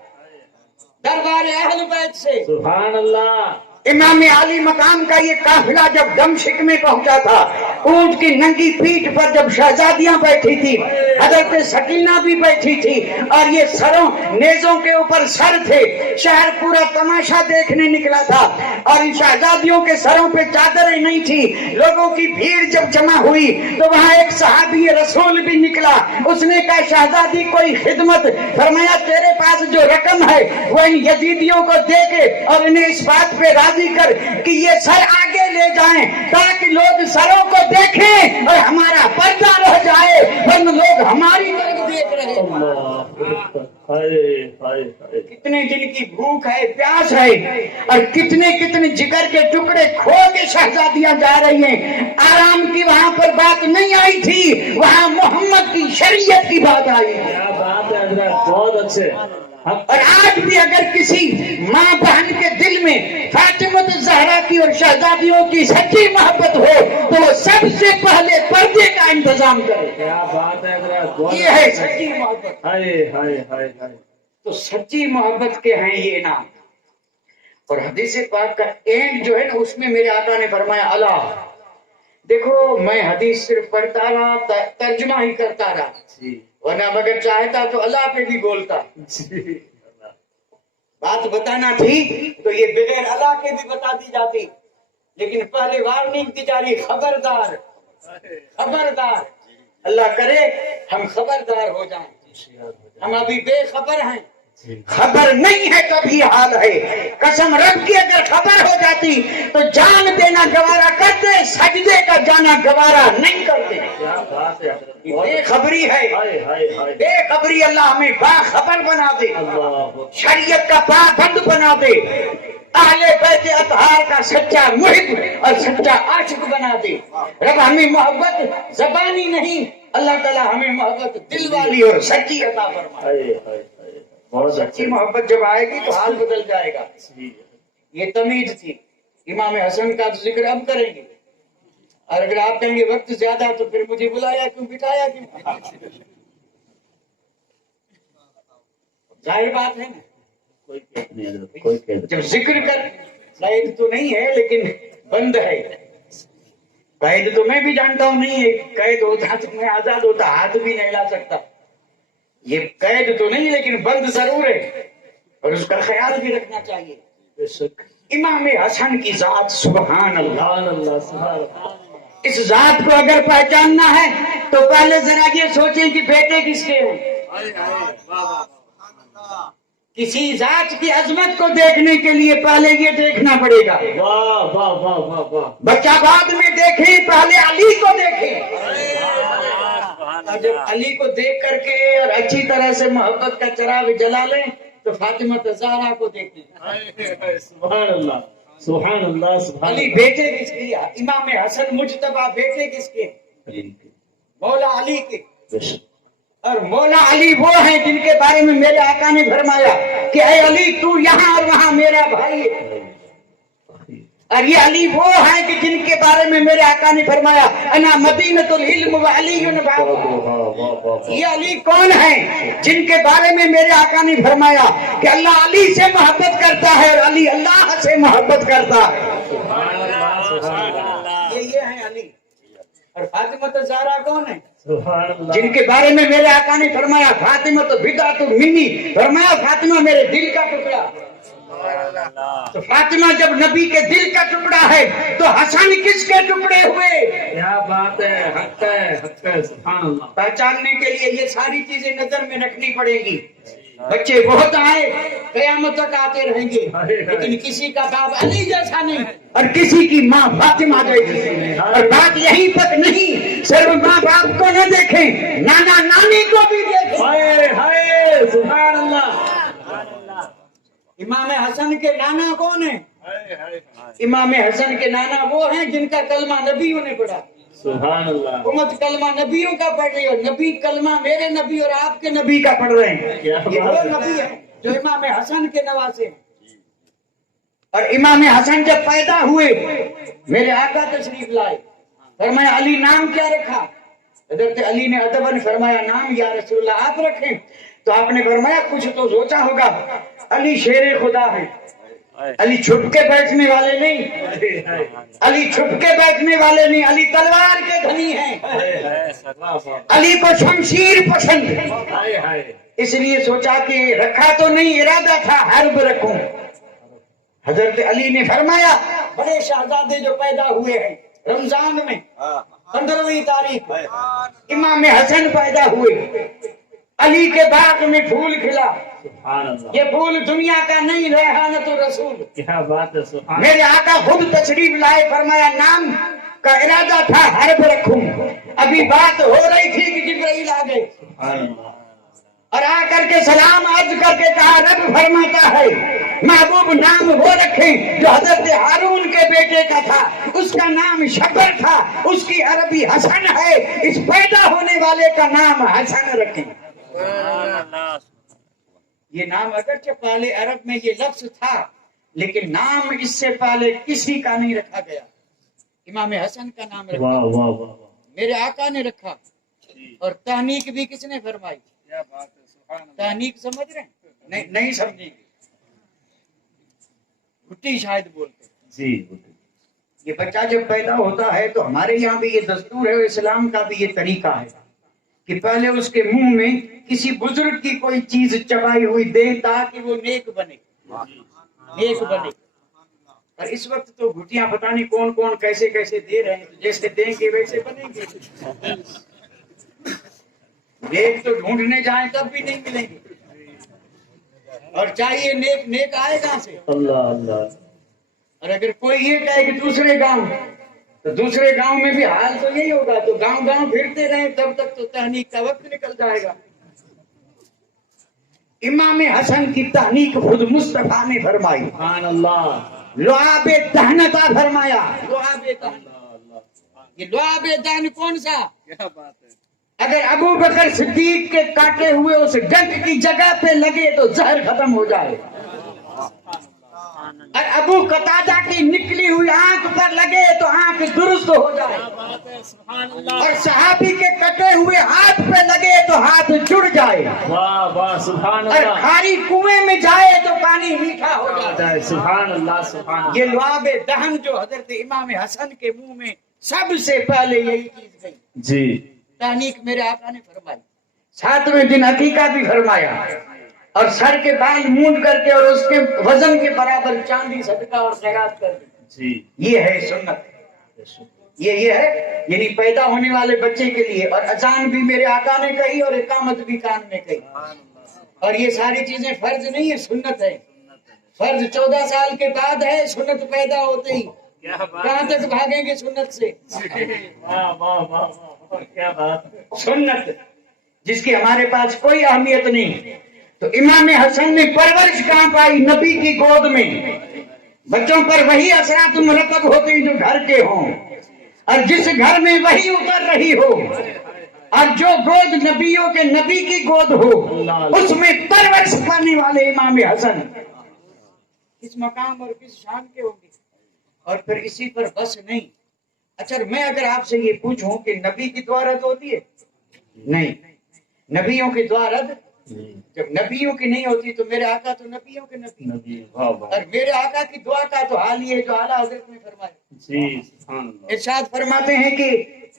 دربار اہل بیت سے۔ سبحان اللہ۔ امام علی مقام کا یہ قافلہ جب دمشق میں پہنچا تھا، اونٹ کی ننگی پیٹھ پر جب شہزادیاں بیٹھی تھی، حضرت سکینہ بھی بیٹھی تھی، اور یہ سروں نیزوں کے اوپر سر تھے، شہر پورا تماشا دیکھنے نکلا تھا، اور ان شہزادیوں کے سروں پہ چادریں نہیں تھی۔ لوگوں کی بھیڑ جب جمع ہوئی تو وہاں ایک صحابی رسول بھی نکلا، اس نے کہا شہزادی کوئی خدمت؟ فرمایا تیرے پاس جو رقم ہے وہ ان یزیدیوں کو دے کے اور انہیں اس بات پہ راضی کر کہ یہ سر آگے لے جائیں تاکہ لوگ سروں کو دیکھیں اور ہمارا پردہ رہ جائے، ورنہ لوگ ہماری طرف دیکھ رہے ہیں۔ کتنے دن کی بھوک ہے، پیاس ہے، اور کتنے کتنے جگر کے ٹکڑے کھو کے شہزادیاں جا رہی ہیں۔ آرام کی وہاں پر بات نہیں آئی تھی، وہاں محمد کی شریعت کی بات آئی۔ کیا بات ہے حضرت، بہت اچھے۔ اور آج بھی اگر کسی ماں بہن کے دل میں فاطمہ الزہرا کی اور شہزادیوں کی سچی محبت ہو تو وہ سب سے پہلے پردے کا انتظام کرے۔ کیا بات ہے حضرت، بہت یہ ہے سچی محبت۔ ہائے ہائے ہائے ہائے۔ تو سچی محبت کے ہیں یہ نام۔ اور حدیث پاک کا اینڈ جو ہے نا، اس میں میرے آقا نے فرمایا اللہ، دیکھو میں حدیث صرف پڑھتا رہا، ترجمہ ہی کرتا رہا، ورنہ اگر چاہتا تو اللہ پہ بھی بولتا۔ بات بتانا تھی تو یہ بغیر اللہ کے بھی بتا دی جاتی، لیکن پہلے وارننگ دی جا رہی، خبردار خبردار۔ اللہ کرے ہم خبردار ہو جائیں، ہم ابھی بے خبر ہیں، خبر نہیں ہے کبھی حال ہے۔ قسم رب کی اگر خبر ہو جاتی تو جان دینا گوارا کرتے، سجدے کا جانا گوارا نہیں کرتے۔ کیا بات ہے حضرت، بے خبری ہے، بے خبری اللہ ہمیں باخبر بنا دے، شریعت کا پابند بنا دے، اہل بیت اطہار کا سچا محب اور سچا عاشق بنا دے۔ رب ہمیں محبت زبانی نہیں، اللہ تعالی ہمیں محبت دل والی اور سچی عطا فرمائے۔ سچی محبت جب آئے گی تو حال بدل جائے گا۔ یہ تمیز تھی۔ امام حسن کا ذکر اب کریں گے، اور اگر آپ کہیں گے وقت زیادہ تو پھر مجھے بلایا کیوں، بٹھایا کیوں؟ ظاہر بات ہے نا، جب ذکر کر، قید تو نہیں ہے لیکن بند ہے۔ قید تو میں بھی جانتا ہوں نہیں ہے، قید ہوتا تو میں آزاد ہوتا، ہاتھ بھی نہیں لا سکتا۔ یہ قید تو نہیں لیکن بند ضرور ہے، اور اس کا خیال بھی رکھنا چاہیے۔ امام حسن کی ذات سبحان اللہ، اس ذات کو اگر پہچاننا ہے تو پہلے ذرا یہ سوچیں کہ بیٹے کس کے ہیں۔ کسی ذات کی عظمت کو دیکھنے کے لیے پہلے یہ دیکھنا پڑے گا۔ واہ واہ واہ واہ واہ۔ بچہ بعد میں دیکھیں، پہلے علی کو دیکھیں، اور جب علی کو دیکھ کر کے اور اچھی طرح سے محبت کا چراغ جلا لیں تو فاطمہ الزہرا کو دیکھیں۔ سبحان اللہ سبحان اللہ سبحان علی بیٹے کس کے؟ امام حسن مجتبی بیٹے کس کے؟ مولا علی کے۔ اور مولا علی وہ ہیں جن کے بارے میں میرے آقا نے فرمایا کہ اے علی تو یہاں اور وہاں میرا بھائی ہے۔ اور یہ علی وہ ہیں کہ جن کے بارے میں میرے آقا نے فرمایا انا مدینۃ العلم وعلی بابا۔ یہ علی کون ہیں جن کے بارے میں میرے آقا نے فرمایا کہ اللہ علی سے محبت کرتا ہے اور علی اللہ سے محبت کرتا ہے۔ یہ ہیں علی۔ اور فاطمہ الزہرا کون ہے جن کے بارے میں میرے آقا نے فرمایا فاطمہ تو بدعۃ منی، فرمایا فاطمہ میرے دل کا ٹکڑا۔ تو فاطمہ جب نبی کے دل کا ٹکڑا ہے تو حسن کس کے ٹکڑے ہوئے؟ کیا بات ہے، حق ہے حق ہے، سبحان اللہ۔ پہچاننے کے لیے یہ ساری چیزیں نظر میں رکھنی پڑے گی۔ بچے بہت آئے، قیامت تک آتے رہیں گے، لیکن کسی کا باپ علی جیسا نہیں اور کسی کی ماں فاطمہ جیسی۔ اور بات یہیں تک نہیں، صرف ماں باپ کو نہ دیکھیں، نانا نانی کو بھی دیکھیں۔ ہائے ہائے سبحان اللہ۔ امام حسن کے نانا کون ہیں؟ امام حسن کے نانا وہ ہیں جن کا کلمہ نبیوں نے پڑھا۔ سبحان اللہ۔ امت کلمہ نبیوں کا پڑھ رہی ہے، اور نبی کلمہ میرے نبی اور آپ کے نبی کا پڑھ رہے ہیں۔ یہ وہ نبی ہے جو امام حسن کے نواسے ہیں۔ اور امام حسن جب پیدا ہوئے میرے آقا تشریف لائے، فرمایا علی نام کیا رکھا؟ حضرت علی نے ادباً فرمایا نام یا رسول اللہ آپ رکھیں۔ تو آپ نے فرمایا کچھ تو سوچا ہوگا، علی شیر خدا ہے، علی چھپ کے بیٹھنے والے نہیں، علی چھپ کے بیٹھنے والے نہیں، علی تلوار کے دھنی ہیں، علی کو شمشیر پسند ہے، اس لیے سوچا کہ رکھا تو نہیں، ارادہ تھا حرب رکھوں۔ حضرت علی نے فرمایا بڑے شہزادے جو پیدا ہوئے ہیں رمضان میں 15ویں تاریخ امام حسن پیدا ہوئے، علی کے باغ میں پھول کھلا، یہ پھول دنیا کا نہیں، ریحانۃ الرسول، کیا بات ہے، سبحان میرے آقا خود تشریف لائے، فرمایا نام کا ارادہ تھا حرب رکھوں، ابھی بات ہو رہی تھی کہ جبرائیل آ گئے اور آ کر کے سلام عرض کر کے کہا رب فرماتا ہے محبوب نام وہ رکھیں جو حضرت ہارون کے بیٹے کا تھا، اس کا نام شبر تھا، اس کی عربی حسن ہے، اس پیدا ہونے والے کا نام حسن رکھیں۔ یہ نام اگرچہ پہلے عرب میں یہ لفظ تھا لیکن نام اس سے پہلے کسی کا نہیں رکھا گیا، امام حسن کا نام رکھا، واہ واہ واہ، میرے آقا نے رکھا، اور تحنیک بھی کس نے فرمائی؟ تحنیک سمجھ رہے ہیں؟ نہیں سمجھیں گے، گھٹی شاید بولتے جی، یہ بچہ جب پیدا ہوتا ہے تو ہمارے یہاں بھی یہ دستور ہے، اسلام کا بھی یہ طریقہ ہے کہ پہلے اس کے منہ میں کسی بزرگ کی کوئی چیز چبائی ہوئی دے تاکہ وہ نیک بنے، نیک بنے۔ اور اس وقت تو گھٹیاں پتہ نہیں کون کون کیسے کیسے دے رہے ہیں، جیسے دیں گے ویسے بنیں گے، نیک تو ڈھونڈنے جائیں تب بھی نہیں ملیں گے، اور چاہیے نیک، نیک آئے گا سے اللہ اللہ، اور اگر کوئی یہ کہے کہ دوسرے گاؤں، تو دوسرے گاؤں میں بھی حال تو یہی ہوگا، تو گاؤں گاؤں پھرتے رہیں تب تک تو تحنیک کا وقت نکل جائے گا۔ امام حسن کی تحنیک خود مصطفیٰ نے فرمائی، سبحان اللہ، لعاب دہنتا فرمایا، لعاب دہن، یہ لعاب دہن کون سا؟ کیا بات ہے، اگر ابو بکر صدیق کے کاٹے ہوئے اس ڈنک کی جگہ پہ لگے تو زہر ختم ہو جائے، اور ابو قتادہ کی نکلی ہوئی آنکھ پر لگے تو آنکھ درست ہو جائے، اور صحابی کے کٹے ہوئے ہاتھ پہ لگے تو ہاتھ جڑ جائے، واہ واہ، سبحان اور اللہ، کھاری کنویں میں جائے تو پانی میٹھا ہو جائے۔ سبحان اللہ، سبحان اللہ، یہ لعاب دہن جو حضرت امام حسن کے منہ میں سب سے پہلے یہی چیز گئی، جی، تحنیک میرے آقا نے فرمائی، 7ویں دن عقیقہ بھی فرمایا، اور سر کے بال مونڈ کر کے اور اس کے وزن کے برابر چاندی صدقہ اور خیرات کر دی، جی، یہ ہے سنت، یہ ہے یعنی پیدا ہونے والے بچے کے لیے، اور اذان بھی میرے آقا نے کہی اور اقامت بھی کان میں کہی، اور یہ ساری چیزیں فرض نہیں ہے، سنت ہے، فرض 14 سال کے بعد ہے، سنت پیدا ہوتے ہی، کہاں تک بھاگیں گے سنت سے؟ واہ واہ واہ، کیا بات، سنت جس کی ہمارے پاس کوئی اہمیت نہیں، تو امام حسن نے پرورش کہاں پائی؟ نبی کی گود میں، بچوں پر وہی اثرات مرتب ہوتے ہیں جو گھر کے ہوں، اور جس گھر میں وہی اتر رہی ہو، اور جو گود نبیوں کے نبی کی گود ہو، اس میں پرورش پانے والے امام حسن کس مقام اور کس شان کے ہوں گے، اور پھر اسی پر بس نہیں۔ اچھا میں اگر آپ سے یہ پوچھوں کہ نبی کی دعا رد ہوتی ہے؟ نہیں، نبیوں کی دعا رد، جب نبیوں کی نہیں ہوتی تو میرے آقا تو نبیوں کے نبی، اور میرے آقا کی دعا کا تو حال یہ جو اعلیٰ حضرت نے فرمایا، جی، سبحان اللہ، ارشاد فرماتے ہیں کہ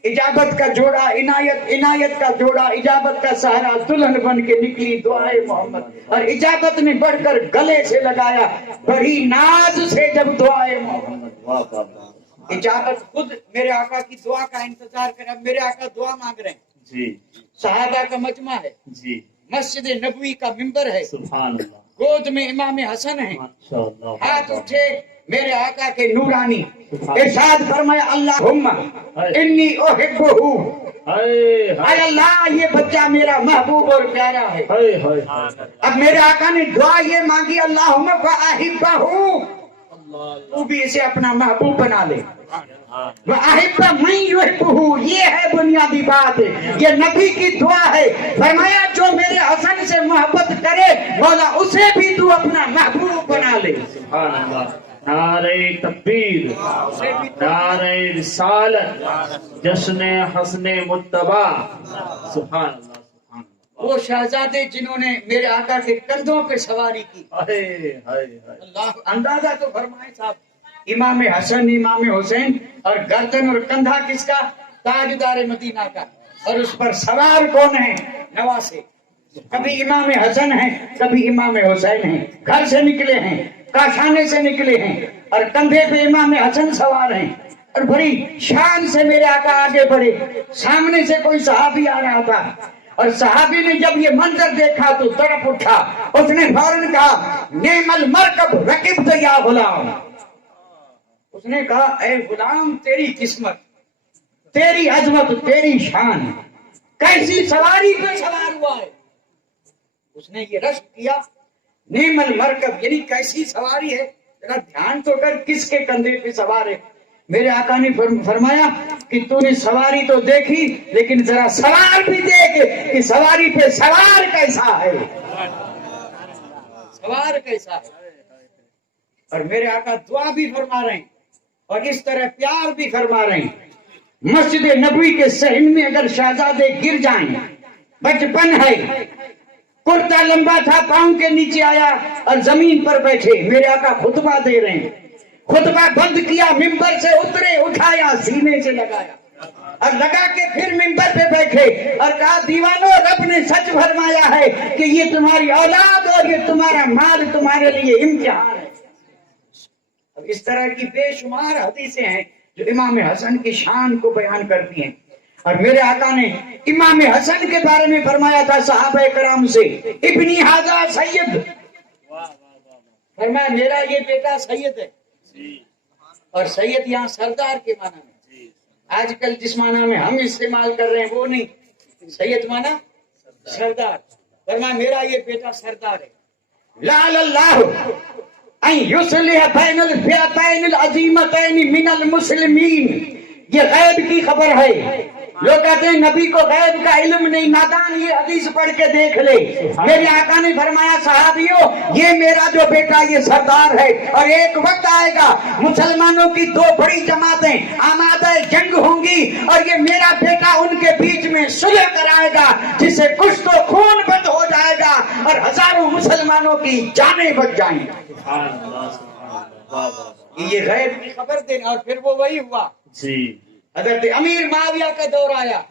اجابت کا جوڑا عنایت کا جوڑا، اجابت کا سہارا دلہن بن کے نکلی دعائے محمد، اور اجابت نے بڑھ کر گلے سے لگایا بڑی ناز سے جب دعائے محمد، اجابت خود میرے آقا کی دعا کا انتظار کرے۔ اب میرے آقا دعا مانگ رہے ہیں، جی، صحابہ کا مجمع ہے، جی، مسجد نبوی کا ممبر ہے، سبحان اللہ، گود میں امام حسن ہیں، ماشاءاللہ، ہاتھ اٹھے میرے آقا کے نورانی، ارشاد فرمایا اللہم انی احبہ، اے اللہ یہ بچہ میرا محبوب اور پیارا ہے۔ اب میرے آقا نے دعا یہ مانگی اللہم فاحبہ، تو بھی اسے اپنا محبوب بنا لے، وَأَحِبَّ مَن يُحِبُّهُ، یہ ہے بنیادی بات، یہ نبی کی دعا ہے، فرمایا جو میرے حسن سے محبت کرے مولا اسے بھی تو اپنا محبوب بنا لے۔ سبحان اللہ، نعرہ تکبیر، نعرہ رسالت، جشن حسن متبع، سبحان اللہ، سبحان اللہ، وہ شہزادے جنہوں نے میرے آقا کے کندھوں پہ سواری کی. اللہ اندازہ تو فرمائے صاحب, امام حسن امام حسین اور گردن اور کندھا کس کا؟ تاجدار مدینہ کا. اور اس پر سوار کون ہے؟ نواسے. کبھی امام حسن ہیں, کبھی امام حسین ہیں, گھر سے نکلے ہیں, کاشانے سے نکلے ہیں, اور کندھے پہ امام حسن سوار ہیں. اور بڑی شان سے میرے آقا آگے بڑھے. سامنے سے کوئی صحابی آ رہا تھا, اور صحابی نے جب یہ منظر دیکھا تو تڑپ اٹھا. اس نے فوراً کہا نعم المرکب رکبت یا غلام. اس نے کہا اے غلام, تیری قسمت, تیری عظمت, تیری شان, کیسی سواری پہ سوار ہوا ہے. اس نے یہ رشک کیا نعم المرکب, یعنی کیسی سواری ہے. ذرا دھیان تو کر کس کے کندھے پہ سوار ہے. میرے آقا نے فرمایا کہ تو نے سواری تو دیکھی, لیکن ذرا سوار بھی دیکھ کہ سواری پہ سوار کیسا ہے, سوار کیسا ہے. اور میرے آقا دعا بھی فرما رہے ہیں اور اس طرح پیار بھی فرما رہے ہیں. مسجد نبوی کے صحن میں اگر شہزادے گر جائیں, بچپن ہے, کرتا لمبا تھا, پاؤں کے نیچے آیا اور زمین پر بیٹھے, میرے آقا خطبہ دے رہے ہیں. خطبہ بند کیا, ممبر سے اترے, اٹھایا, سینے سے لگایا اور لگا کے پھر ممبر پہ بیٹھے اور کہا دیوانو, رب نے سچ فرمایا ہے کہ یہ تمہاری اولاد اور یہ تمہارا مال تمہارے لیے امتحان ہے. اب اس طرح کی بے شمار حدیثیں ہیں جو امام حسن کی شان کو بیان کرتی ہیں. اور میرے آقا نے امام حسن کے بارے میں فرمایا تھا صحابہ کرام سے, ابنی ھذا سید, فرمایا میرا یہ بیٹا سید ہے. اور سید یہاں سردار کے معنی میں, آج کل جس معنی میں ہم استعمال کر رہے ہیں وہ نہیں. سید معنی سردار. فرمایا میرا یہ بیٹا سردار ہے. لعل اللہ ان یصلح بین الفئتین العظیمتین من المسلمین. یہ غیب کی خبر ہے. لوگ کہتے ہیں نبی کو غیب کا علم نہیں, نادان, یہ حدیث پڑھ کے دیکھ لے. میرے آقا نے فرمایا صحابیوں, یہ میرا جو بیٹا یہ سردار ہے, اور ایک وقت آئے گا مسلمانوں کی دو بڑی جماعتیں آمادہ جنگ ہوں گی, اور یہ میرا بیٹا ان کے بیچ میں صلح کرائے گا, جس سے کچھ تو خون بند ہو جائے گا اور ہزاروں مسلمانوں کی جانیں بچ جائیں گی. یہ غیب کی خبر دینا. اور پھر وہ وہی ہوا. حضرت امیر معاویہ کا دور آیا.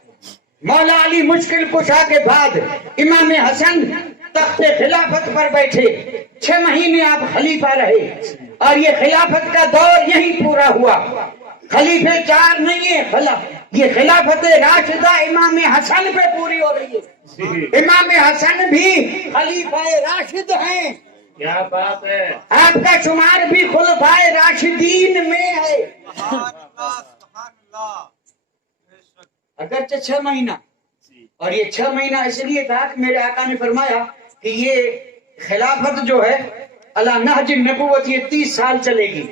مولا علی مشکل کشا کے بعد امام حسن تخت خلافت پر بیٹھے. 6 مہینے آپ خلیفہ رہے, اور یہ خلافت کا دور یہی پورا ہوا. خلیفے 4 نہیں ہے, یہ خلافت راشدہ امام حسن پہ پوری ہو رہی ہے. امام حسن بھی خلیفہ راشد ہیں. کیا بات ہے. آپ کا شمار بھی خلفائے راشدین میں ہے. اگرچہ 6 مہینہ, اور یہ 6 مہینہ اس لیے تھا کہ میرے آقا نے فرمایا کہ یہ خلافت جو ہے علی نہج النبوت یہ 30 سال چلے گی.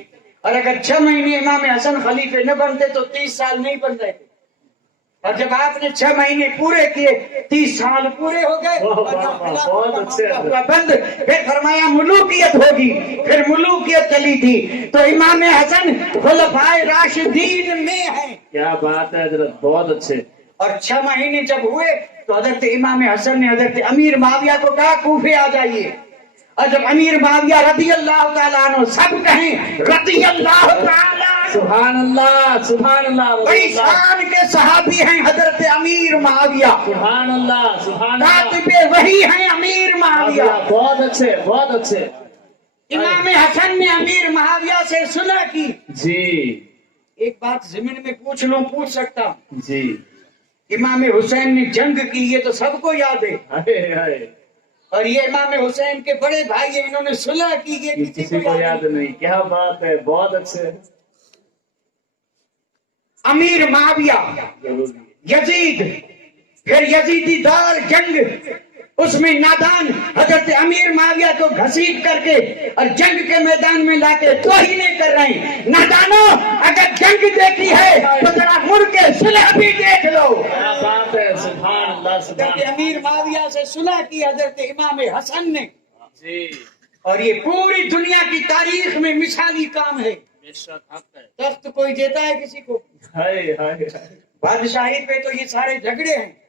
اور اگر 6 مہینے امام حسن خلیفے نہ بنتے تو 30 سال نہیں بن رہے تھے. اور جب آپ نے 6 مہینے پورے کیے 30 سال پورے ہو گئے. بند. پھر فرمایا ملوکیت ہوگی, پھر ملوکیت چلی تھی تو امام حسن خلفائے راشدین میں ہیں. کیا بات ہے حضرت, بہت اچھے. اور 6 مہینے جب ہوئے تو حضرت امام حسن نے حضرت امیر معاویہ کو کہا کوفے آ جائیے. اور جب امیر معاویہ رضی اللہ تعالیٰ عنہ, سب کہیں رضی اللہ تعالیٰ, سبحان اللہ, سبحان اللہ. بڑی شان کے صحابی ہیں حضرت امیر معاویہ. سبحان اللہ, سبحان اللہ. کاتب وحی ہیں امیر معاویہ. بہت اچھے, بہت اچھے. امام حسن نے امیر معاویہ سے صلح کی. جی. ایک بات ضمن میں پوچھ لوں, پوچھ سکتا ہوں؟ جی. امام حسین نے جنگ کی, یہ تو سب کو یاد ہے. ہائے. اور یہ امام حسین کے بڑے بھائی ہیں, انہوں نے صلح کی, یہ کسی کو یاد نہیں. کیا بات ہے, بہت اچھے. امیر معاویہ, یزید, پھر یزیدی دور جنگ, اس میں نادان حضرت امیر معاویہ کو گھسیٹ کر کے اور جنگ کے میدان میں لا کے توہینیں کر رہے ہیں. نادانو, اگر جنگ دیکھی ہے تو ذرا مڑ کے صلح بھی دیکھ لو. کیا بات ہے, سبحان اللہ, سبحان حضرت امیر معاویہ سے صلح کی حضرت امام حسن نے. جی. اور یہ پوری دنیا کی تاریخ میں مثالی کام ہے. تخت کوئی دیتا ہے کسی کو؟ ہائے. بادشاہی پہ تو یہ سارے جھگڑے ہیں.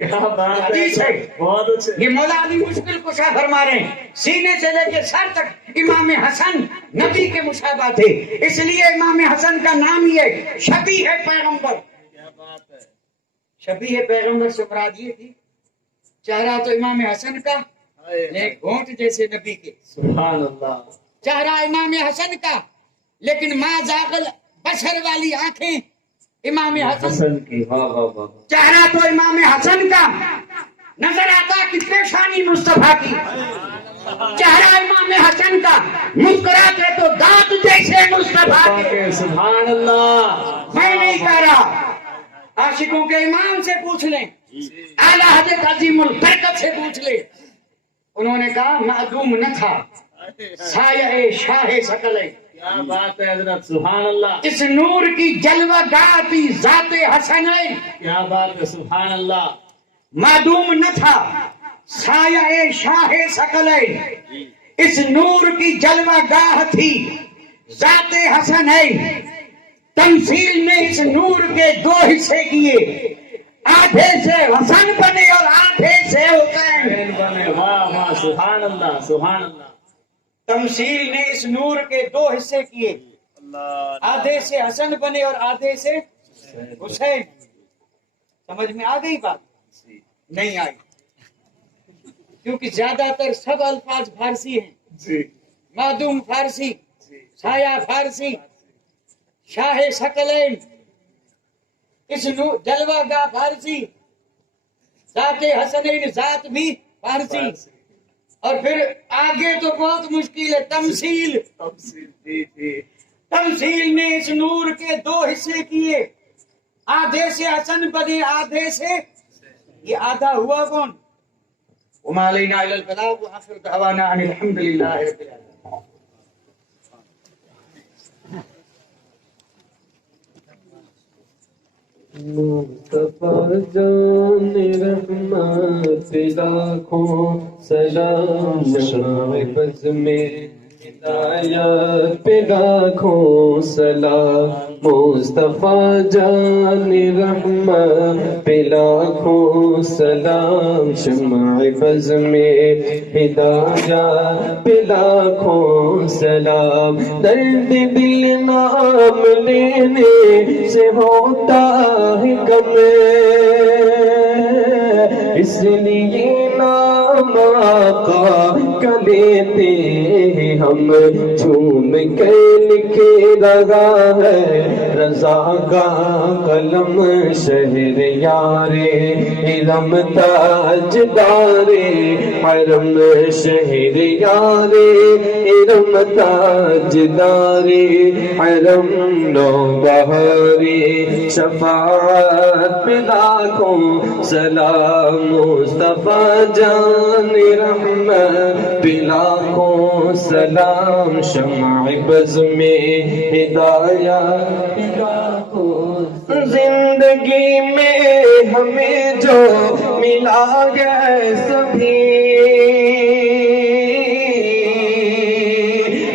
کیا بات حدیث ہے۔ بہت اچھے یہ مولا علی مشکل کشا فرما رہے ہیں، سینے سے لے کے سر تک امام حسن نبی کے مشابہ تھے، اس لیے امام حسن کا نام ہی ہے شبیہ پیغمبر۔ کیا بات ہے شبیہ پیغمبر سے مراد یہ تھی چہرہ تو امام حسن کا لیکن ہونٹ جیسے نبی کے، سبحان اللہ چہرہ امام حسن کا لیکن ما زاغل بشر والی آنکھیں امام حسن، حسن کی واہ واہ واہ چہرہ تو امام حسن کا نظر آتا کہ پیشانی مصطفیٰ کی، چہرہ امام حسن کا مسکراتے تو دانت جیسے مصطفیٰ کے۔ سبحان اللہ میں نہیں کہہ رہا، عاشقوں کے امام سے پوچھ لیں، اعلیٰ حضرت عظیم البرکت سے پوچھ لیں، انہوں نے کہا معدوم نہ تھا سایہ شاہ ثقلین، کیا بات ہے حضرت سبحان اللہ اس نور کی جلوہ گاہ تھی ذات حسنین، کیا بات ہے سبحان اللہ معدوم نہ تھا سایہ شاہ ثقلین، اس نور کی جلوہ گاہ تھی ذات حسنین، تمثیل نے اس نور کے دو حصے کیے، آدھے سے حسن بنے اور آدھے سے حسین بنے واہ واہ سبحان اللہ سبحان اللہ تمثیل نے اس نور کے دو حصے کیے، آدھے سے حسن بنے اور آدھے سے حسین۔ سمجھ میں آ گئی بات؟ نہیں آئی، کیونکہ زیادہ تر سب الفاظ فارسی ہیں، جی معدوم فارسی، سایہ فارسی، شاہ ثقلین، اس جلوہ گاہ فارسی، ذات حسنین ذات بھی فارسی، اور پھر آگے تو بہت مشکل ہے تمثیل۔ تمثیل نے اس نور کے دو حصے کیے، آدھے سے حسن بنے آدھے سے، یہ آدھا ہوا کون؟ وما علینا الا البلاغ وآخر دعوانا ان الحمدللہ رب العالمین۔ مصطفیٰ جان رحمت لاکھوں سلام، شمع بز میں ہدایت پہ لاکھوں سلام، مصطفیٰ جان رحمت پہ لاکھوں سلام، شمع بز میں ہدایت پہ لاکھوں سلام، درد دل نام لینے سے ہوتا ہے کم، اس لیے نام آقا کا لیتے ہیں ہم، جھوم کے لکھے رہا ہے رضا کا قلم، شہر یار ارم تاجدار حرم، شہر یار ارم تاجدار حرم، نو بہاری شفاعت پہ لاکھوں سلام، مصطفیٰ جان رحمت پہ لاکھوں سلام، شمع بز میں ہدایت زندگی میں ہمیں جو ملا گئے سبھی،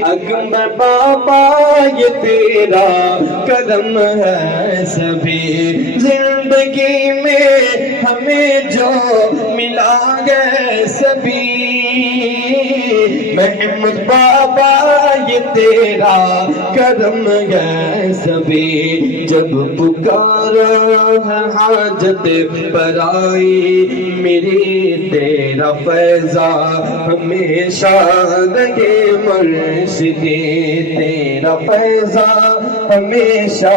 اکبر بابا یہ تیرا کرم ہے سبھی، زندگی میں ہمیں جو ملا گئے سبھی، محمد بابا یہ تیرا کرم ہے سبھی، جب پکارا ہے حاجت پر آئی میری تیرا فیضا ہمیشہ رہے مرشدی، تیرا فیضا ہمیشہ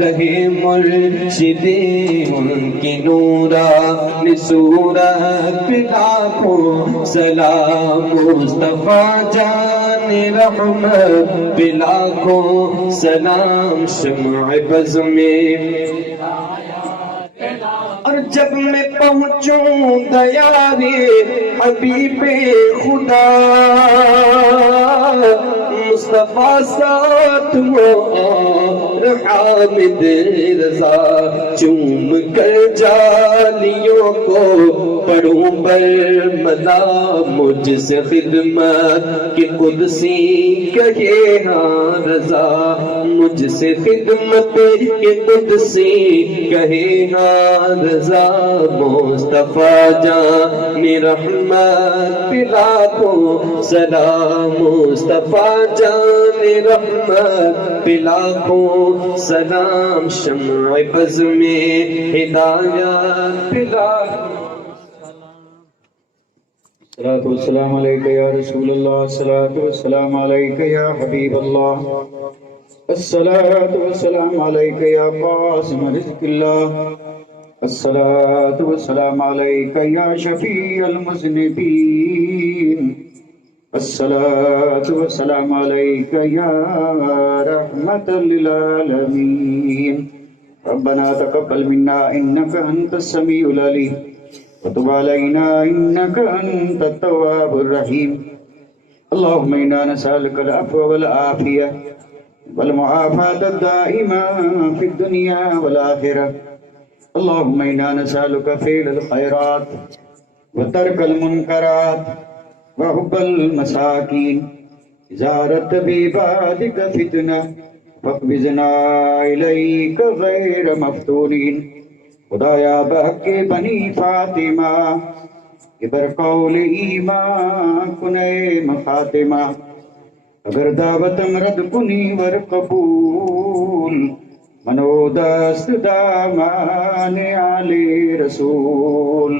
رہے مرشدی، ان کی نورانی صورت پہ لاکھوں سلام، مصطفیٰ جان رحمت پہ لاکھوں سلام، شمع بز میں، اور جب میں پہنچوں دیارے حبیب خدا، مصطفیٰ ساتھ وہ اور حامد رضا، چوم کر جا والیوں کو پڑھوں برملا، مجھ سے خدمت کی قدسی کہے ہاں رضا، مجھ سے خدمت کی قدسی کہے ہاں رضا، مصطفیٰ جان رحمت پلا کو سلام، مصطفیٰ جان رحمت پلا کو سلام، شمع بز میں ہدایت پلا۔ الصلاة والسلام عليك يا رسول الله، الصلاة والسلام عليك يا حبيب الله، الصلاة والسلام عليك يا قاسم رزق الله، الصلاة والسلام عليك يا شفيع المذنبين، الصلاة والسلام عليك يا رحمة للعالمين، ربنا تقبل منا إنك أنت السميع العليم وتب علينا إنك أنت التواب الرحيم، اللهم إنا نسألك العفو والعافية والمعافاة الدائمة في الدنيا والآخرة، اللهم إنا نسألك فعل الخيرات وترك المنكرات وحب المساكين، إذا أردت بعبادك فتنة فاقبضنا إليك غير مفتونين، خدایا بحق بنی فاطمہ بر ایمان کنے مخاتمہ، اگر دعوتم رد کنی ور قبول، منو دست دامان آل رسول،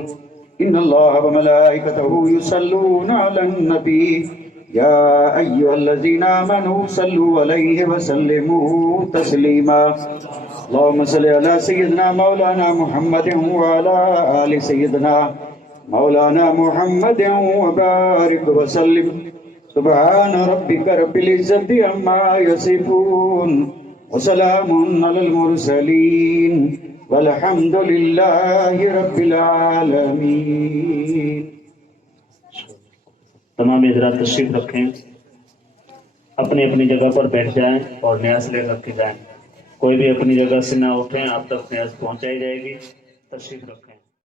ان اللہ وملائکتہ یصلون علی النبی، یا ایہا الذین آمنوا صلوا علیہ وسلموا تسلیما، اللهم صل على سيدنا مولانا محمد وعلى آل سيدنا مولانا محمد وبارك وسلم، سبحان ربك رب العزة عما يصفون وسلام على المرسلين والحمد لله رب العالمين۔ تمام حضرات تشریف رکھیں، اپنی اپنی جگہ پر بیٹھ جائیں اور نیاز لے کر کے جائیں، کوئی بھی اپنی جگہ سے نہ اٹھیں، آپ تک نیاز پہنچائی جائے گی، تشریف رکھیں۔